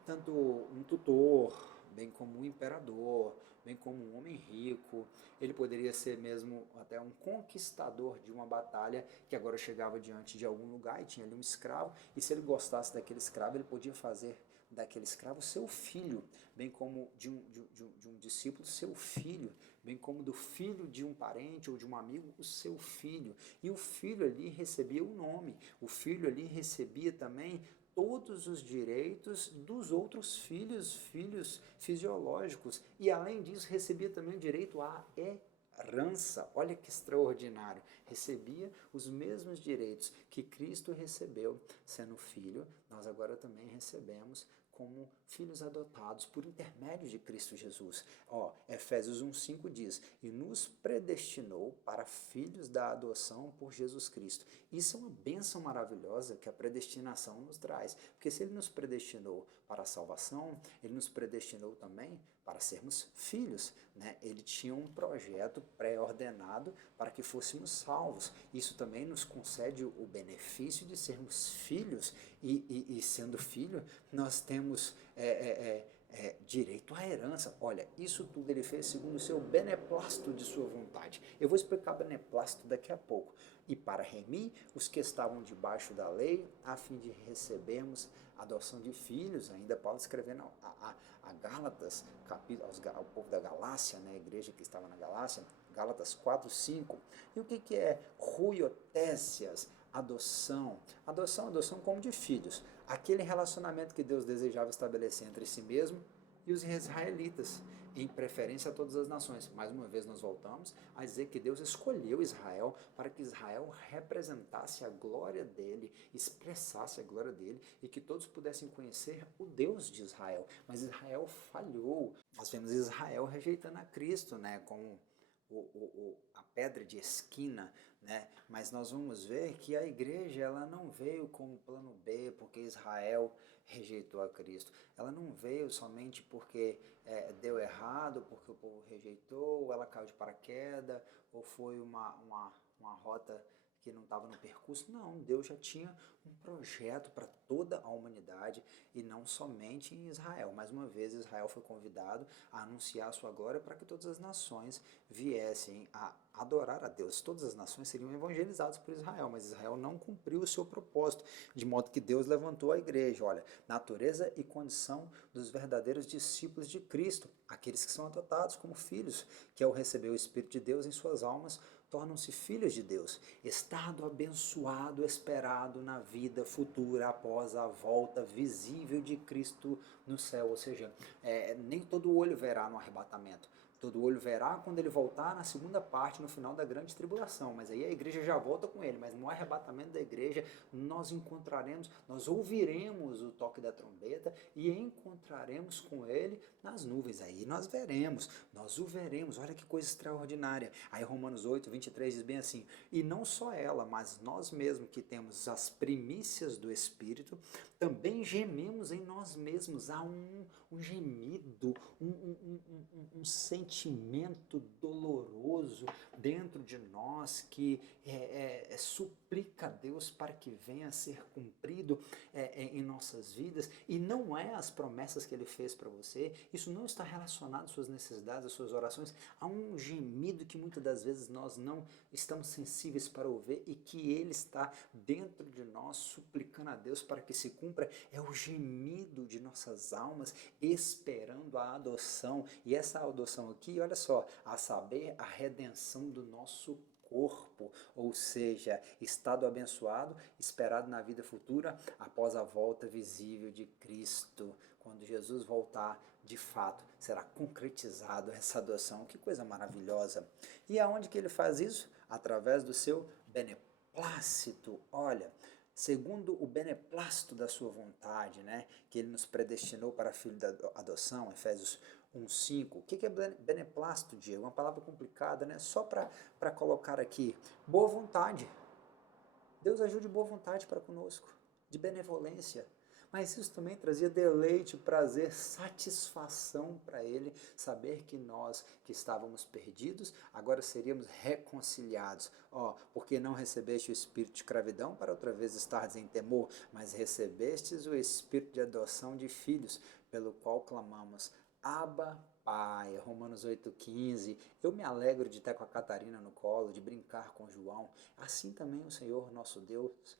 tanto um tutor, bem como um imperador, bem como um homem rico. Ele poderia ser mesmo até um conquistador de uma batalha que agora chegava diante de algum lugar e tinha ali um escravo, e se ele gostasse daquele escravo, ele podia fazer daquele escravo seu filho, bem como de um discípulo seu filho, bem como do filho de um parente ou de um amigo, o seu filho. E o filho ali recebia o nome, o filho ali recebia também todos os direitos dos outros filhos fisiológicos, e além disso recebia também o direito à herança. Olha que extraordinário, recebia os mesmos direitos que Cristo recebeu sendo filho, nós agora também recebemos como filhos adotados por intermédio de Cristo Jesus. Efésios 1:5 diz: e nos predestinou para filhos da adoção por Jesus Cristo. Isso é uma bênção maravilhosa que a predestinação nos traz, porque se ele nos predestinou para a salvação, ele nos predestinou também para sermos filhos, né? Ele tinha um projeto pré-ordenado para que fôssemos salvos. Isso também nos concede o benefício de sermos filhos, e sendo filho, nós temos direito à herança. Olha, isso tudo ele fez segundo o seu beneplácito de sua vontade. Eu vou explicar beneplácito daqui a pouco. E para remir os que estavam debaixo da lei, a fim de recebermos a adoção de filhos, ainda Paulo escrevendo a Gálatas, ao povo da Galácia, né, a igreja que estava na Galácia, Gálatas 4:5. E o que é ruiotésias? Adoção. Adoção como de filhos. Aquele relacionamento que Deus desejava estabelecer entre si mesmo e os israelitas, em preferência a todas as nações. Mais uma vez nós voltamos a dizer que Deus escolheu Israel para que Israel representasse a glória dele, expressasse a glória dele, e que todos pudessem conhecer o Deus de Israel. Mas Israel falhou. Nós vemos Israel rejeitando a Cristo, né, como a pedra de esquina, né? Mas nós vamos ver que a igreja ela não veio como plano B porque Israel rejeitou a Cristo. Ela não veio somente porque deu errado, porque o povo rejeitou, ou ela caiu de paraquedas, ou foi uma rota que não estava no percurso. Não, Deus já tinha um projeto para toda a humanidade e não somente em Israel. Mais uma vez, Israel foi convidado a anunciar a sua glória para que todas as nações viessem a adorar a Deus. Todas as nações seriam evangelizadas por Israel, mas Israel não cumpriu o seu propósito, de modo que Deus levantou a igreja. Olha, natureza e condição dos verdadeiros discípulos de Cristo, aqueles que são adotados como filhos, que ao receber o Espírito de Deus em suas almas, tornam-se filhos de Deus, estado abençoado, esperado na vida futura após a volta visível de Cristo no céu. Ou seja, nem todo olho verá no arrebatamento. Todo olho verá quando ele voltar na segunda parte, no final da grande tribulação. Mas aí a igreja já volta com ele. Mas no arrebatamento da igreja, nós encontraremos, nós ouviremos o toque da trombeta e encontraremos com ele nas nuvens. Aí nós veremos, nós o veremos. Olha que coisa extraordinária. Aí Romanos 8:23 diz bem assim: e não só ela, mas nós mesmos que temos as primícias do Espírito, também gememos em nós mesmos. Há um gemido, um sentimento doloroso dentro de nós que suplica a Deus para que venha a ser cumprido em nossas vidas. E não é as promessas que Ele fez para você, isso não está relacionado às suas necessidades, às suas orações. Há um gemido que muitas das vezes nós não estamos sensíveis para ouvir e que Ele está dentro de nós suplicando a Deus para que se cumpra. É o gemido de nossas almas esperando a adoção. E essa adoção aqui, olha só, a saber, a redenção do nosso corpo, ou seja, estado abençoado, esperado na vida futura, após a volta visível de Cristo. Quando Jesus voltar, de fato, será concretizado essa adoção. Que coisa maravilhosa! E aonde que ele faz isso? Através do seu beneplácito. Olha, segundo o beneplácito da sua vontade, né, que ele nos predestinou para filho da adoção, Efésios 1:5. O que é beneplácito, Diego? Uma palavra complicada, né? Só para colocar aqui, boa vontade. Deus agiu de boa vontade para conosco, de benevolência. Mas isso também trazia deleite, prazer, satisfação para ele, saber que nós, que estávamos perdidos, agora seríamos reconciliados. Porque não recebeste o espírito de escravidão para outra vez estardes em temor, mas recebestes o espírito de adoção de filhos, pelo qual clamamos: Abba, Pai, Romanos 8,15. Eu me alegro de estar com a Catarina no colo, de brincar com João. Assim também o Senhor, nosso Deus,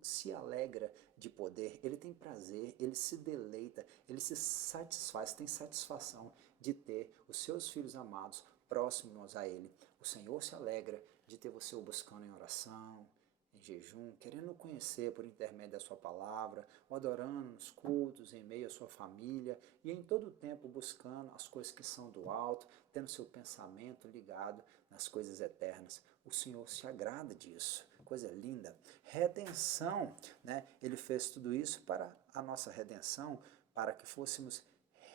se alegra de poder, ele tem prazer, ele se deleita, ele se satisfaz, tem satisfação de ter os seus filhos amados próximos a ele. O Senhor se alegra de ter você o buscando em oração, em jejum, querendo conhecer por intermédio da sua palavra, o adorando nos cultos, em meio à sua família e em todo o tempo buscando as coisas que são do alto, tendo seu pensamento ligado nas coisas eternas. O Senhor se agrada disso, coisa linda. Redenção, né? Ele fez tudo isso para a nossa redenção, para que fôssemos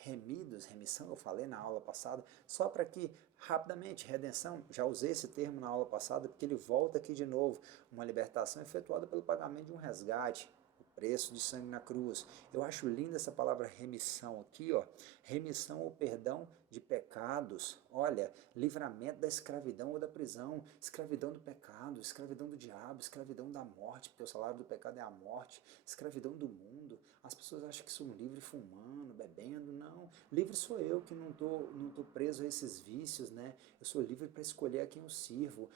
remidos, remissão eu falei na aula passada, só para que, rapidamente, redenção, já usei esse termo na aula passada, porque ele volta aqui de novo, uma libertação efetuada pelo pagamento de um resgate, o preço de sangue na cruz. Eu acho linda essa palavra remissão aqui, ó, remissão ou perdão de pecados, olha, livramento da escravidão ou da prisão, escravidão do pecado, escravidão do diabo, escravidão da morte, porque o salário do pecado é a morte, escravidão do mundo. As pessoas acham que sou livre fumando, bebendo, não. Livre sou eu que não tô preso a esses vícios, né? Eu sou livre para escolher a quem eu sirvo.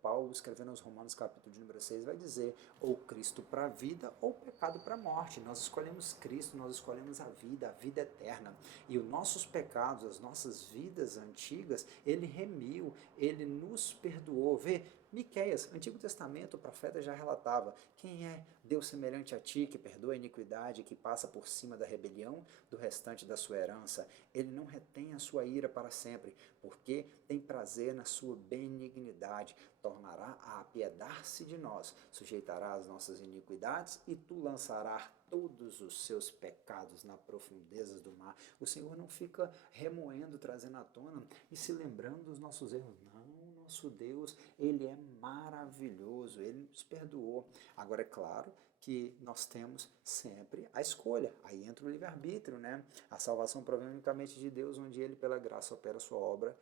Paulo, escrevendo aos Romanos, capítulo de número 6, vai dizer, ou Cristo para a vida, ou pecado para a morte. Nós escolhemos Cristo, nós escolhemos a vida eterna. E os nossos pecados, as nossas vidas antigas, ele remiu, ele nos perdoou. Vê, Miqueias, Antigo Testamento, o profeta já relatava, quem é Deus semelhante a ti, que perdoa a iniquidade, que passa por cima da rebelião do restante da sua herança? Ele não retém a sua ira para sempre, porque tem prazer na sua benignidade, tornará a apiedar-se de nós, sujeitará as nossas iniquidades e tu lançarás todos os seus pecados na profundezas do mar. O Senhor não fica remoendo, trazendo à tona e se lembrando dos nossos erros, não. Nosso Deus, ele é maravilhoso, ele nos perdoou. Agora, é claro que nós temos sempre a escolha. Aí entra o livre-arbítrio, né? A salvação provém unicamente de Deus, onde ele, pela graça, opera a sua obra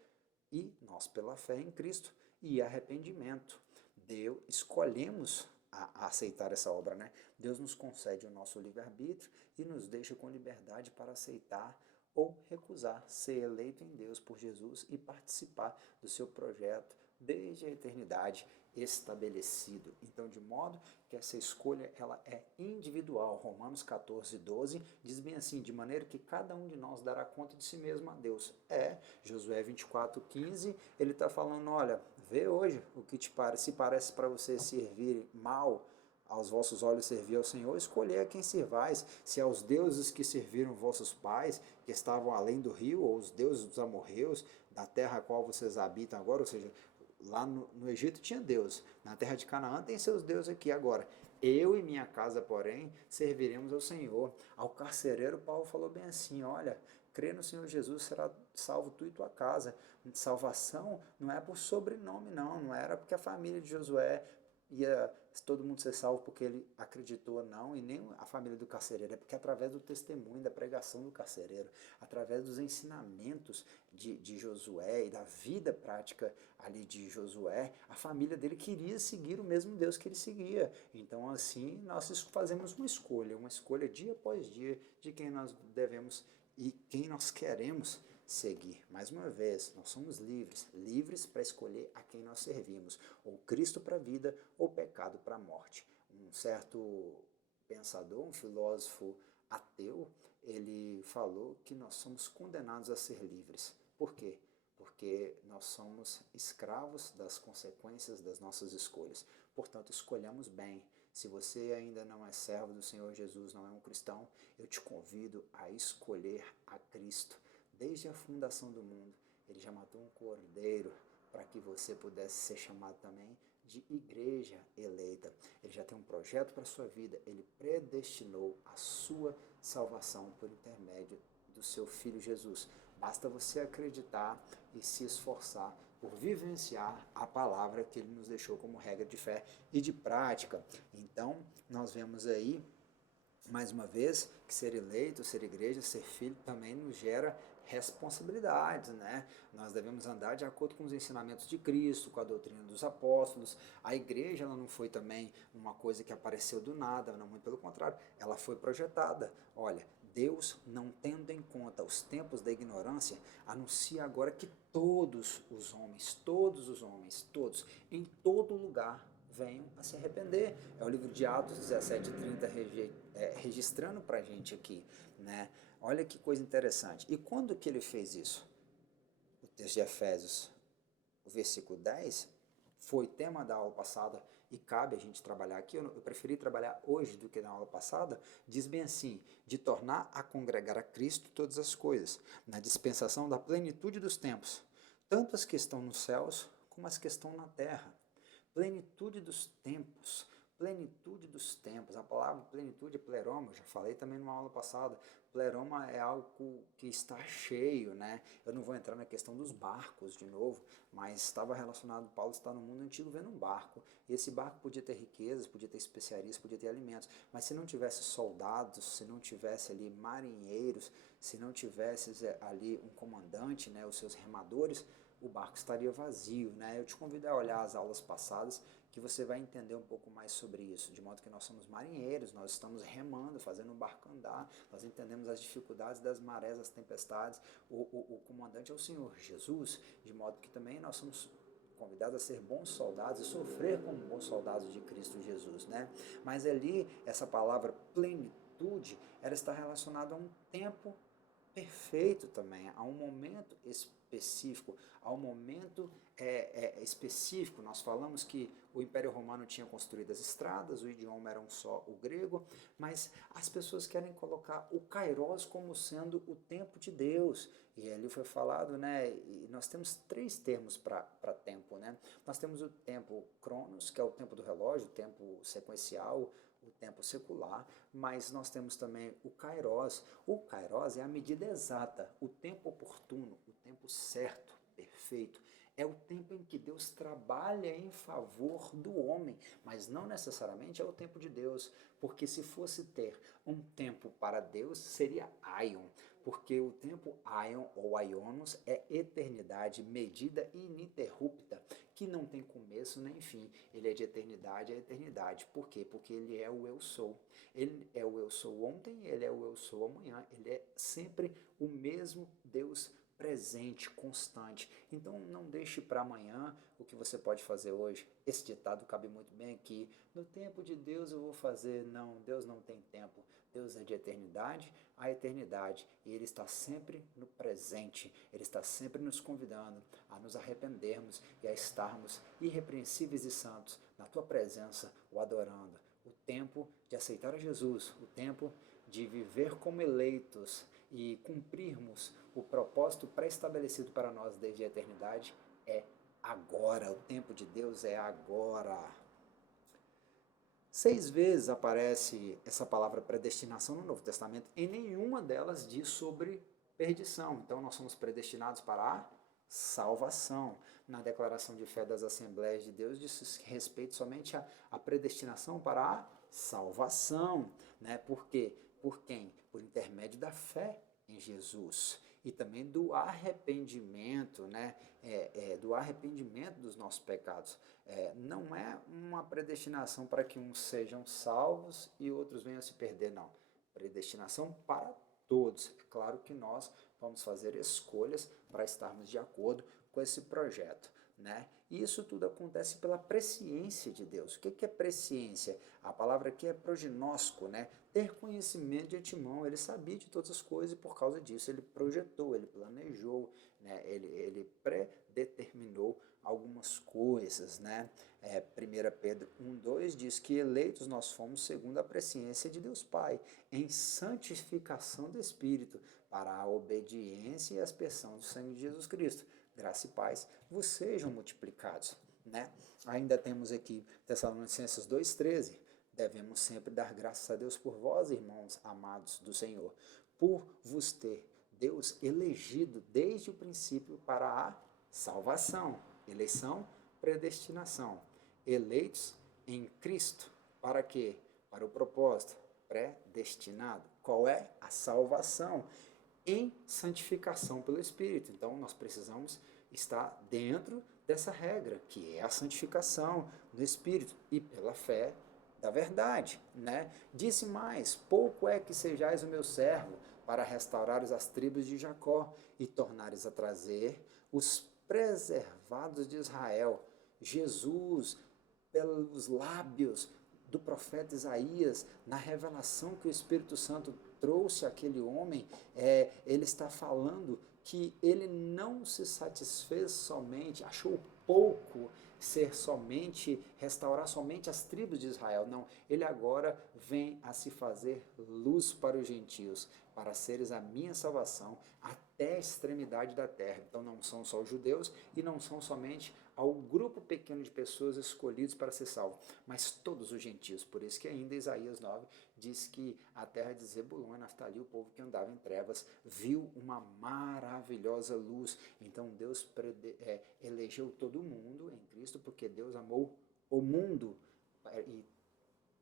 e nós, pela fé em Cristo e arrependimento. Escolhemos a aceitar essa obra, né? Deus nos concede o nosso livre-arbítrio e nos deixa com liberdade para aceitar ou recusar ser eleito em Deus por Jesus e participar do seu projeto desde a eternidade estabelecido. Então, de modo que essa escolha ela é individual. Romanos 14:12 diz bem assim, de maneira que cada um de nós dará conta de si mesmo a Deus. Josué 24:15, ele está falando, olha, vê hoje o que se parece para você servir mal, aos vossos olhos servir ao Senhor, escolher a quem servais, se aos deuses que serviram vossos pais, que estavam além do rio, ou os deuses dos amorreus, da terra a qual vocês habitam agora, ou seja, lá no Egito tinha Deus, na terra de Canaã tem seus deuses aqui agora. Eu e minha casa, porém, serviremos ao Senhor. Ao carcereiro, Paulo falou bem assim, olha, crê no Senhor Jesus, será salvo tu e tua casa. Salvação não é por sobrenome, não era porque a família de Josué ia todo mundo ser salvo porque ele acreditou, não, e nem a família do carcereiro, é porque através do testemunho, da pregação do carcereiro, através dos ensinamentos de Josué e da vida prática ali de Josué, a família dele queria seguir o mesmo Deus que ele seguia. Então, assim, nós fazemos uma escolha dia após dia de quem nós devemos e quem nós queremos seguir. Mais uma vez, nós somos livres para escolher a quem nós servimos, ou Cristo para a vida, ou pecado para a morte. Um certo pensador, um filósofo ateu, ele falou que nós somos condenados a ser livres. Por quê? Porque nós somos escravos das consequências das nossas escolhas. Portanto, escolhamos bem. Se você ainda não é servo do Senhor Jesus, não é um cristão, eu te convido a escolher a Cristo. Desde a fundação do mundo, ele já matou um cordeiro para que você pudesse ser chamado também de igreja eleita. Ele já tem um projeto para a sua vida, ele predestinou a sua salvação por intermédio do seu Filho Jesus. Basta você acreditar e se esforçar por vivenciar a palavra que ele nos deixou como regra de fé e de prática. Então, nós vemos aí, mais uma vez, que ser eleito, ser igreja, ser filho também nos gera responsabilidades, né? Nós devemos andar de acordo com os ensinamentos de Cristo, com a doutrina dos apóstolos. A igreja ela não foi também uma coisa que apareceu do nada, não, muito pelo contrário, ela foi projetada. Olha, Deus, não tendo em conta os tempos da ignorância, anuncia agora que todos os homens, todos, em todo lugar, venham a se arrepender. É o livro de Atos 17:30 registrando para a gente aqui, né? Olha que coisa interessante. E quando que ele fez isso? O texto de Efésios, o versículo 10, foi tema da aula passada e cabe a gente trabalhar aqui. Eu preferi trabalhar hoje do que na aula passada. Diz bem assim: de tornar a congregar a Cristo todas as coisas, na dispensação da plenitude dos tempos, tanto as que estão nos céus como as que estão na terra. Plenitude dos tempos. Plenitude dos tempos. A palavra plenitude é pleroma, já falei também numa aula passada. Pleroma é algo que está cheio, né? Eu não vou entrar na questão dos barcos de novo, mas estava relacionado, Paulo está no mundo antigo vendo um barco. E esse barco podia ter riquezas, podia ter especiarias, podia ter alimentos, mas se não tivesse soldados, se não tivesse ali marinheiros, se não tivesse ali um comandante, né, os seus remadores, o barco estaria vazio, né? Eu te convido a olhar as aulas passadas que você vai entender um pouco mais sobre isso, de modo que nós somos marinheiros, nós estamos remando, fazendo o barco andar, nós entendemos as dificuldades das marés, das tempestades, o comandante é o Senhor Jesus, de modo que também nós somos convidados a ser bons soldados e sofrer como bons soldados de Cristo Jesus, né? Mas ali, essa palavra plenitude, ela está relacionada a um tempo perfeito também, a um momento específico, a um momento específico. Nós falamos que o Império Romano tinha construído as estradas, o idioma era um só, o grego, mas as pessoas querem colocar o Kairos como sendo o tempo de Deus. E ali foi falado, né? E nós temos três termos para tempo, né? Nós temos o tempo Cronos, que é o tempo do relógio, o tempo sequencial, o tempo secular, mas nós temos também o Kairos. O Kairos é a medida exata, o tempo oportuno, o tempo certo, perfeito. É o tempo em que Deus trabalha em favor do homem, mas não necessariamente é o tempo de Deus, porque se fosse ter um tempo para Deus, seria Aion, porque o tempo Aion ou Aionos é eternidade, medida ininterrupta, que não tem começo nem fim. Ele é de eternidade a eternidade. Por quê? Porque ele é o eu sou. Ele é o eu sou ontem, ele é o eu sou amanhã. Ele é sempre o mesmo Deus presente, constante. Então não deixe para amanhã o que você pode fazer hoje. Esse ditado cabe muito bem aqui. No tempo de Deus eu vou fazer. Não, Deus não tem tempo. Deus é de eternidade a eternidade e Ele está sempre no presente. Ele está sempre nos convidando a nos arrependermos e a estarmos irrepreensíveis e santos na Tua presença, o adorando. O tempo de aceitar a Jesus, o tempo de viver como eleitos e cumprirmos o propósito pré-estabelecido para nós desde a eternidade é agora. O tempo de Deus é agora. 6 vezes aparece essa palavra predestinação no Novo Testamento, em nenhuma delas diz sobre perdição. Então nós somos predestinados para a salvação. Na declaração de fé das Assembleias de Deus diz respeito somente à predestinação para a salvação, né? Por quê? Por quem? Por intermédio da fé em Jesus e também do arrependimento, né? Do arrependimento dos nossos pecados. Não é uma predestinação para que uns sejam salvos e outros venham a se perder, não. Predestinação para todos. É claro que nós vamos fazer escolhas para estarmos de acordo com esse projeto, né? E isso tudo acontece pela presciência de Deus. O que é presciência? A palavra aqui é prognóstico, né? Ter conhecimento de antemão. Ele sabia de todas as coisas e por causa disso ele projetou, ele planejou, né? Ele predeterminou algumas coisas, né? 1 Pedro 1:2 diz que eleitos nós fomos segundo a presciência de Deus Pai, em santificação do Espírito, para a obediência e a aspersão do sangue de Jesus Cristo. Graça e paz vos sejam multiplicados, né? Ainda temos aqui Tessalonicenses 2:13, devemos sempre dar graças a Deus por vós, irmãos amados do Senhor, por vos ter Deus elegido desde o princípio para a salvação. Eleição, predestinação. Eleitos em Cristo. Para quê? Para o propósito predestinado. Qual é? A salvação em santificação pelo Espírito. Então nós precisamos estar dentro dessa regra, que é a santificação no Espírito e pela fé da verdade, né? Disse mais: pouco é que sejais o meu servo para restaurares as tribos de Jacó e tornares a trazer os preservados de Israel. Jesus, pelos lábios do profeta Isaías, na revelação que o Espírito Santo trouxe àquele homem, ele está falando que ele não se satisfez somente, achou pouco ser somente, restaurar somente as tribos de Israel. Não, ele agora vem a se fazer luz para os gentios, para seres a minha salvação até a extremidade da terra. Então não são só os judeus e não são somente ao grupo pequeno de pessoas escolhidos para ser salvo, mas todos os gentios. Por isso que ainda Isaías 9 diz que a terra de Zebulon e Naftali, o povo que andava em trevas, viu uma maravilhosa luz. Então Deus elegeu todo mundo em Cristo, porque Deus amou o mundo e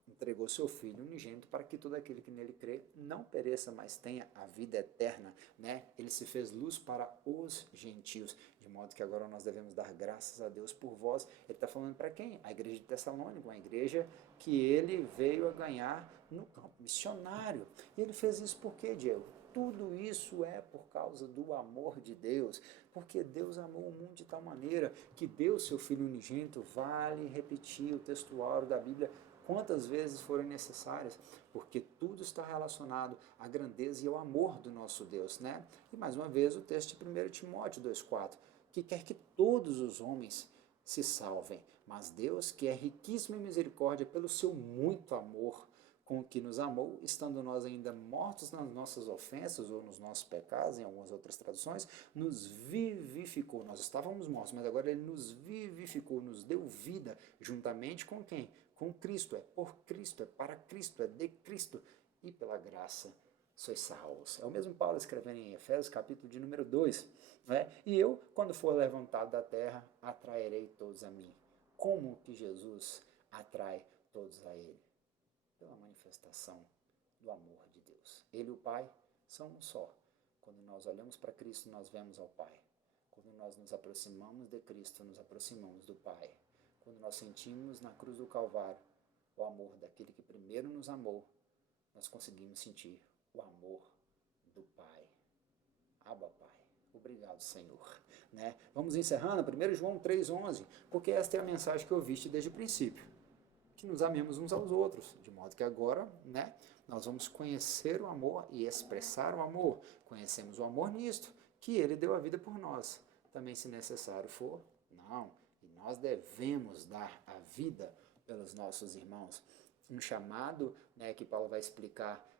entregou seu Filho unigênito para que todo aquele que nele crê não pereça, mas tenha a vida eterna, né? Ele se fez luz para os gentios, de modo que agora nós devemos dar graças a Deus por vós. Ele está falando para quem? A igreja de Tessalônica, uma igreja que ele veio a ganhar no campo missionário. E ele fez isso por quê, Diego? Tudo isso é por causa do amor de Deus, porque Deus amou o mundo de tal maneira que deu seu Filho unigênito. Vale repetir o textuário da Bíblia quantas vezes forem necessárias, porque tudo está relacionado à grandeza e ao amor do nosso Deus, né? E mais uma vez o texto de 1 Timóteo 2,4, que quer que todos os homens se salvem, mas Deus, que é riquíssimo em misericórdia pelo seu muito amor com que nos amou, estando nós ainda mortos nas nossas ofensas ou nos nossos pecados, em algumas outras traduções, nos vivificou. Nós estávamos mortos, mas agora ele nos vivificou, nos deu vida, juntamente com quem? Com Cristo, é por Cristo, é para Cristo, é de Cristo, e pela graça sois salvos. É o mesmo Paulo escrevendo em Efésios, capítulo de número 2, né? E eu, quando for levantado da terra, atrairei todos a mim. Como que Jesus atrai todos a ele? Pela manifestação do amor de Deus. Ele e o Pai são um só. Quando nós olhamos para Cristo, nós vemos ao Pai. Quando nós nos aproximamos de Cristo, nos aproximamos do Pai. Quando nós sentimos na cruz do Calvário o amor daquele que primeiro nos amou, nós conseguimos sentir o amor do Pai. Abba, Pai. Obrigado, Senhor. Né? Vamos encerrando, 1 João 3,11, porque esta é a mensagem que ouviste desde o princípio, que nos amemos uns aos outros, de modo que agora, né, nós vamos conhecer o amor e expressar o amor. Conhecemos o amor nisto, que ele deu a vida por nós. Também, se necessário for, não, e nós devemos dar a vida pelos nossos irmãos. Um chamado, né, que Paulo vai explicar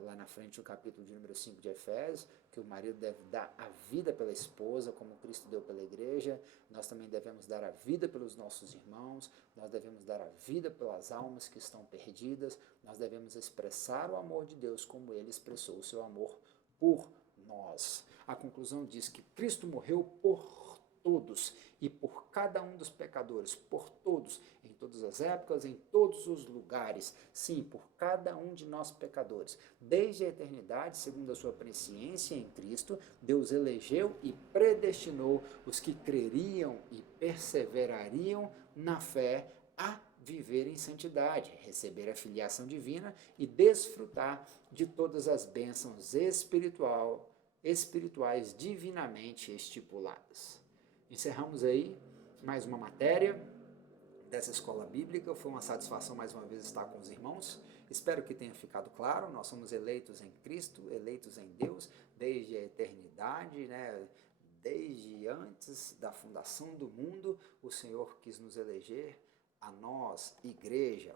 lá na frente, no capítulo de número 5 de Efésios, que o marido deve dar a vida pela esposa, como Cristo deu pela igreja. Nós também devemos dar a vida pelos nossos irmãos, nós devemos dar a vida pelas almas que estão perdidas, nós devemos expressar o amor de Deus como ele expressou o seu amor por nós. A conclusão diz que Cristo morreu por todos e por cada um dos pecadores, por todos, em todas as épocas, em todos os lugares, sim, por cada um de nós pecadores. Desde a eternidade, segundo a sua presciência em Cristo, Deus elegeu e predestinou os que creriam e perseverariam na fé a viver em santidade, receber a filiação divina e desfrutar de todas as bênçãos espirituais divinamente estipuladas. Encerramos aí mais uma matéria dessa escola bíblica. Foi uma satisfação mais uma vez estar com os irmãos. Espero que tenha ficado claro. Nós somos eleitos em Cristo, eleitos em Deus, desde a eternidade, né? Desde antes da fundação do mundo, o Senhor quis nos eleger, a nós, igreja.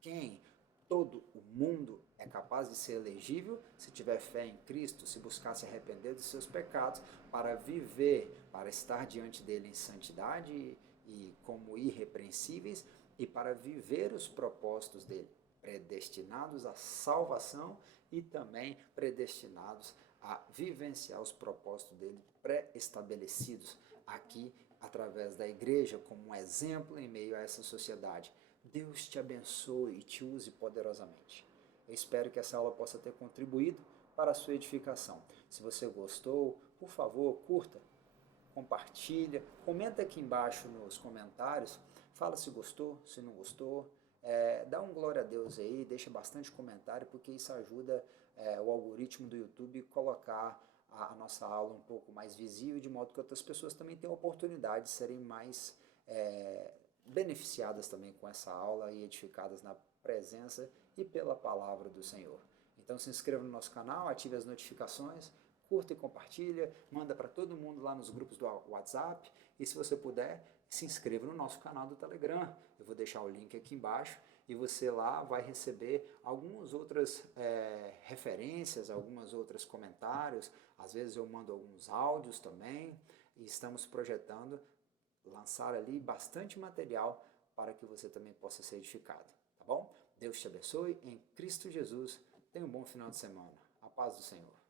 Quem? Todo o mundo é capaz de ser elegível se tiver fé em Cristo, se buscar se arrepender dos seus pecados, para viver, para estar diante dele em santidade e como irrepreensíveis, e para viver os propósitos dele, predestinados à salvação e também predestinados a vivenciar os propósitos dele pré-estabelecidos aqui através da igreja como um exemplo em meio a essa sociedade. Deus te abençoe e te use poderosamente. Eu espero que essa aula possa ter contribuído para a sua edificação. Se você gostou, por favor, curta, compartilha, comenta aqui embaixo nos comentários, fala se gostou, se não gostou, dá um glória a Deus aí, deixa bastante comentário, porque isso ajuda o algoritmo do YouTube colocar a nossa aula um pouco mais visível, de modo que outras pessoas também tenham a oportunidade de serem mais beneficiadas também com essa aula e edificadas na presença e pela palavra do Senhor. Então se inscreva no nosso canal, ative as notificações, curta e compartilha, manda para todo mundo lá nos grupos do WhatsApp e se você puder, se inscreva no nosso canal do Telegram. Eu vou deixar o link aqui embaixo e você lá vai receber algumas outras referências, algumas outras comentários, às vezes eu mando alguns áudios também e estamos projetando lançar ali bastante material para que você também possa ser edificado, tá bom? Deus te abençoe em Cristo Jesus. Tenha um bom final de semana. A paz do Senhor.